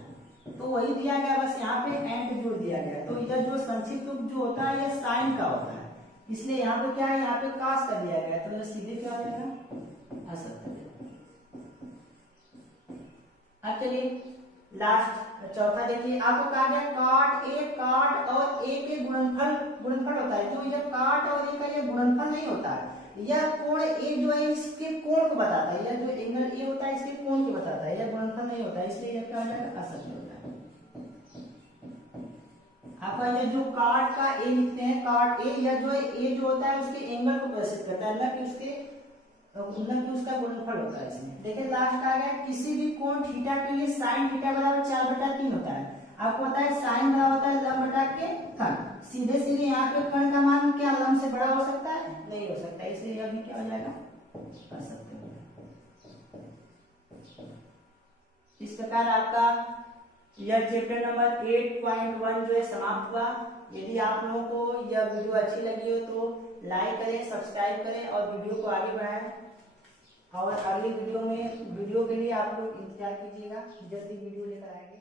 तो वही दिया गया, बस यहाँ पे एंड जोड़ दिया गया। तो यह जो संक्षिप्त रूप जो होता है यह साइन का होता है, इसलिए यहाँ पे क्या है, यहाँ पे cos कर दिया गया। तो यह सीधे क्या हो जाएगा, ऐसा कर देगा। अब चलिए लास्ट चौथा देखिए, आपको कहा गया काट और ए के गुणनफल होता है। तो जब काट और ए का यह गुणनफल नहीं होता है, यह कोण ए जो है इसके कोण को बताता है, यह जो एंगल ए होता है इसके कोण को बताता है, यह गुणनफल नहीं होता है, इसलिए यह क्या हो जाएगा, असत्य होता है। आपका यह जो काट का ए लिखते हैं, काट ए, यह जो है ए जो होता है उसके एंगल को प्रदर्शित करता है, न कि उसका गुणनफल होता है इसमें। देखिए लास्ट आ गया, किसी भी कोण थीटा के लिए साइन थीटा बराबर 4/3 होता है। आपको पता है साइन बराबर होता है लंब बटा के कर्ण। सीधे सीधे यहाँ पे कर्ण का मान क्या लंब से बड़ा हो सकता है, नहीं हो सकता, इसलिए यह भी क्या हो जाएगा, असत्य हो जाएगा। इस प्रकार आपका यह चैप्टर नंबर 8.1 जो है समाप्त हुआ। यदि आप लोगों को यह वीडियो अच्छी लगी हो तो लाइक करें, सब्सक्राइब करें और वीडियो को आगे बढ़ाएं। और अगली वीडियो के लिए आप लोग इंतजार कीजिएगा, जल्दी वीडियो लेकर आएंगे।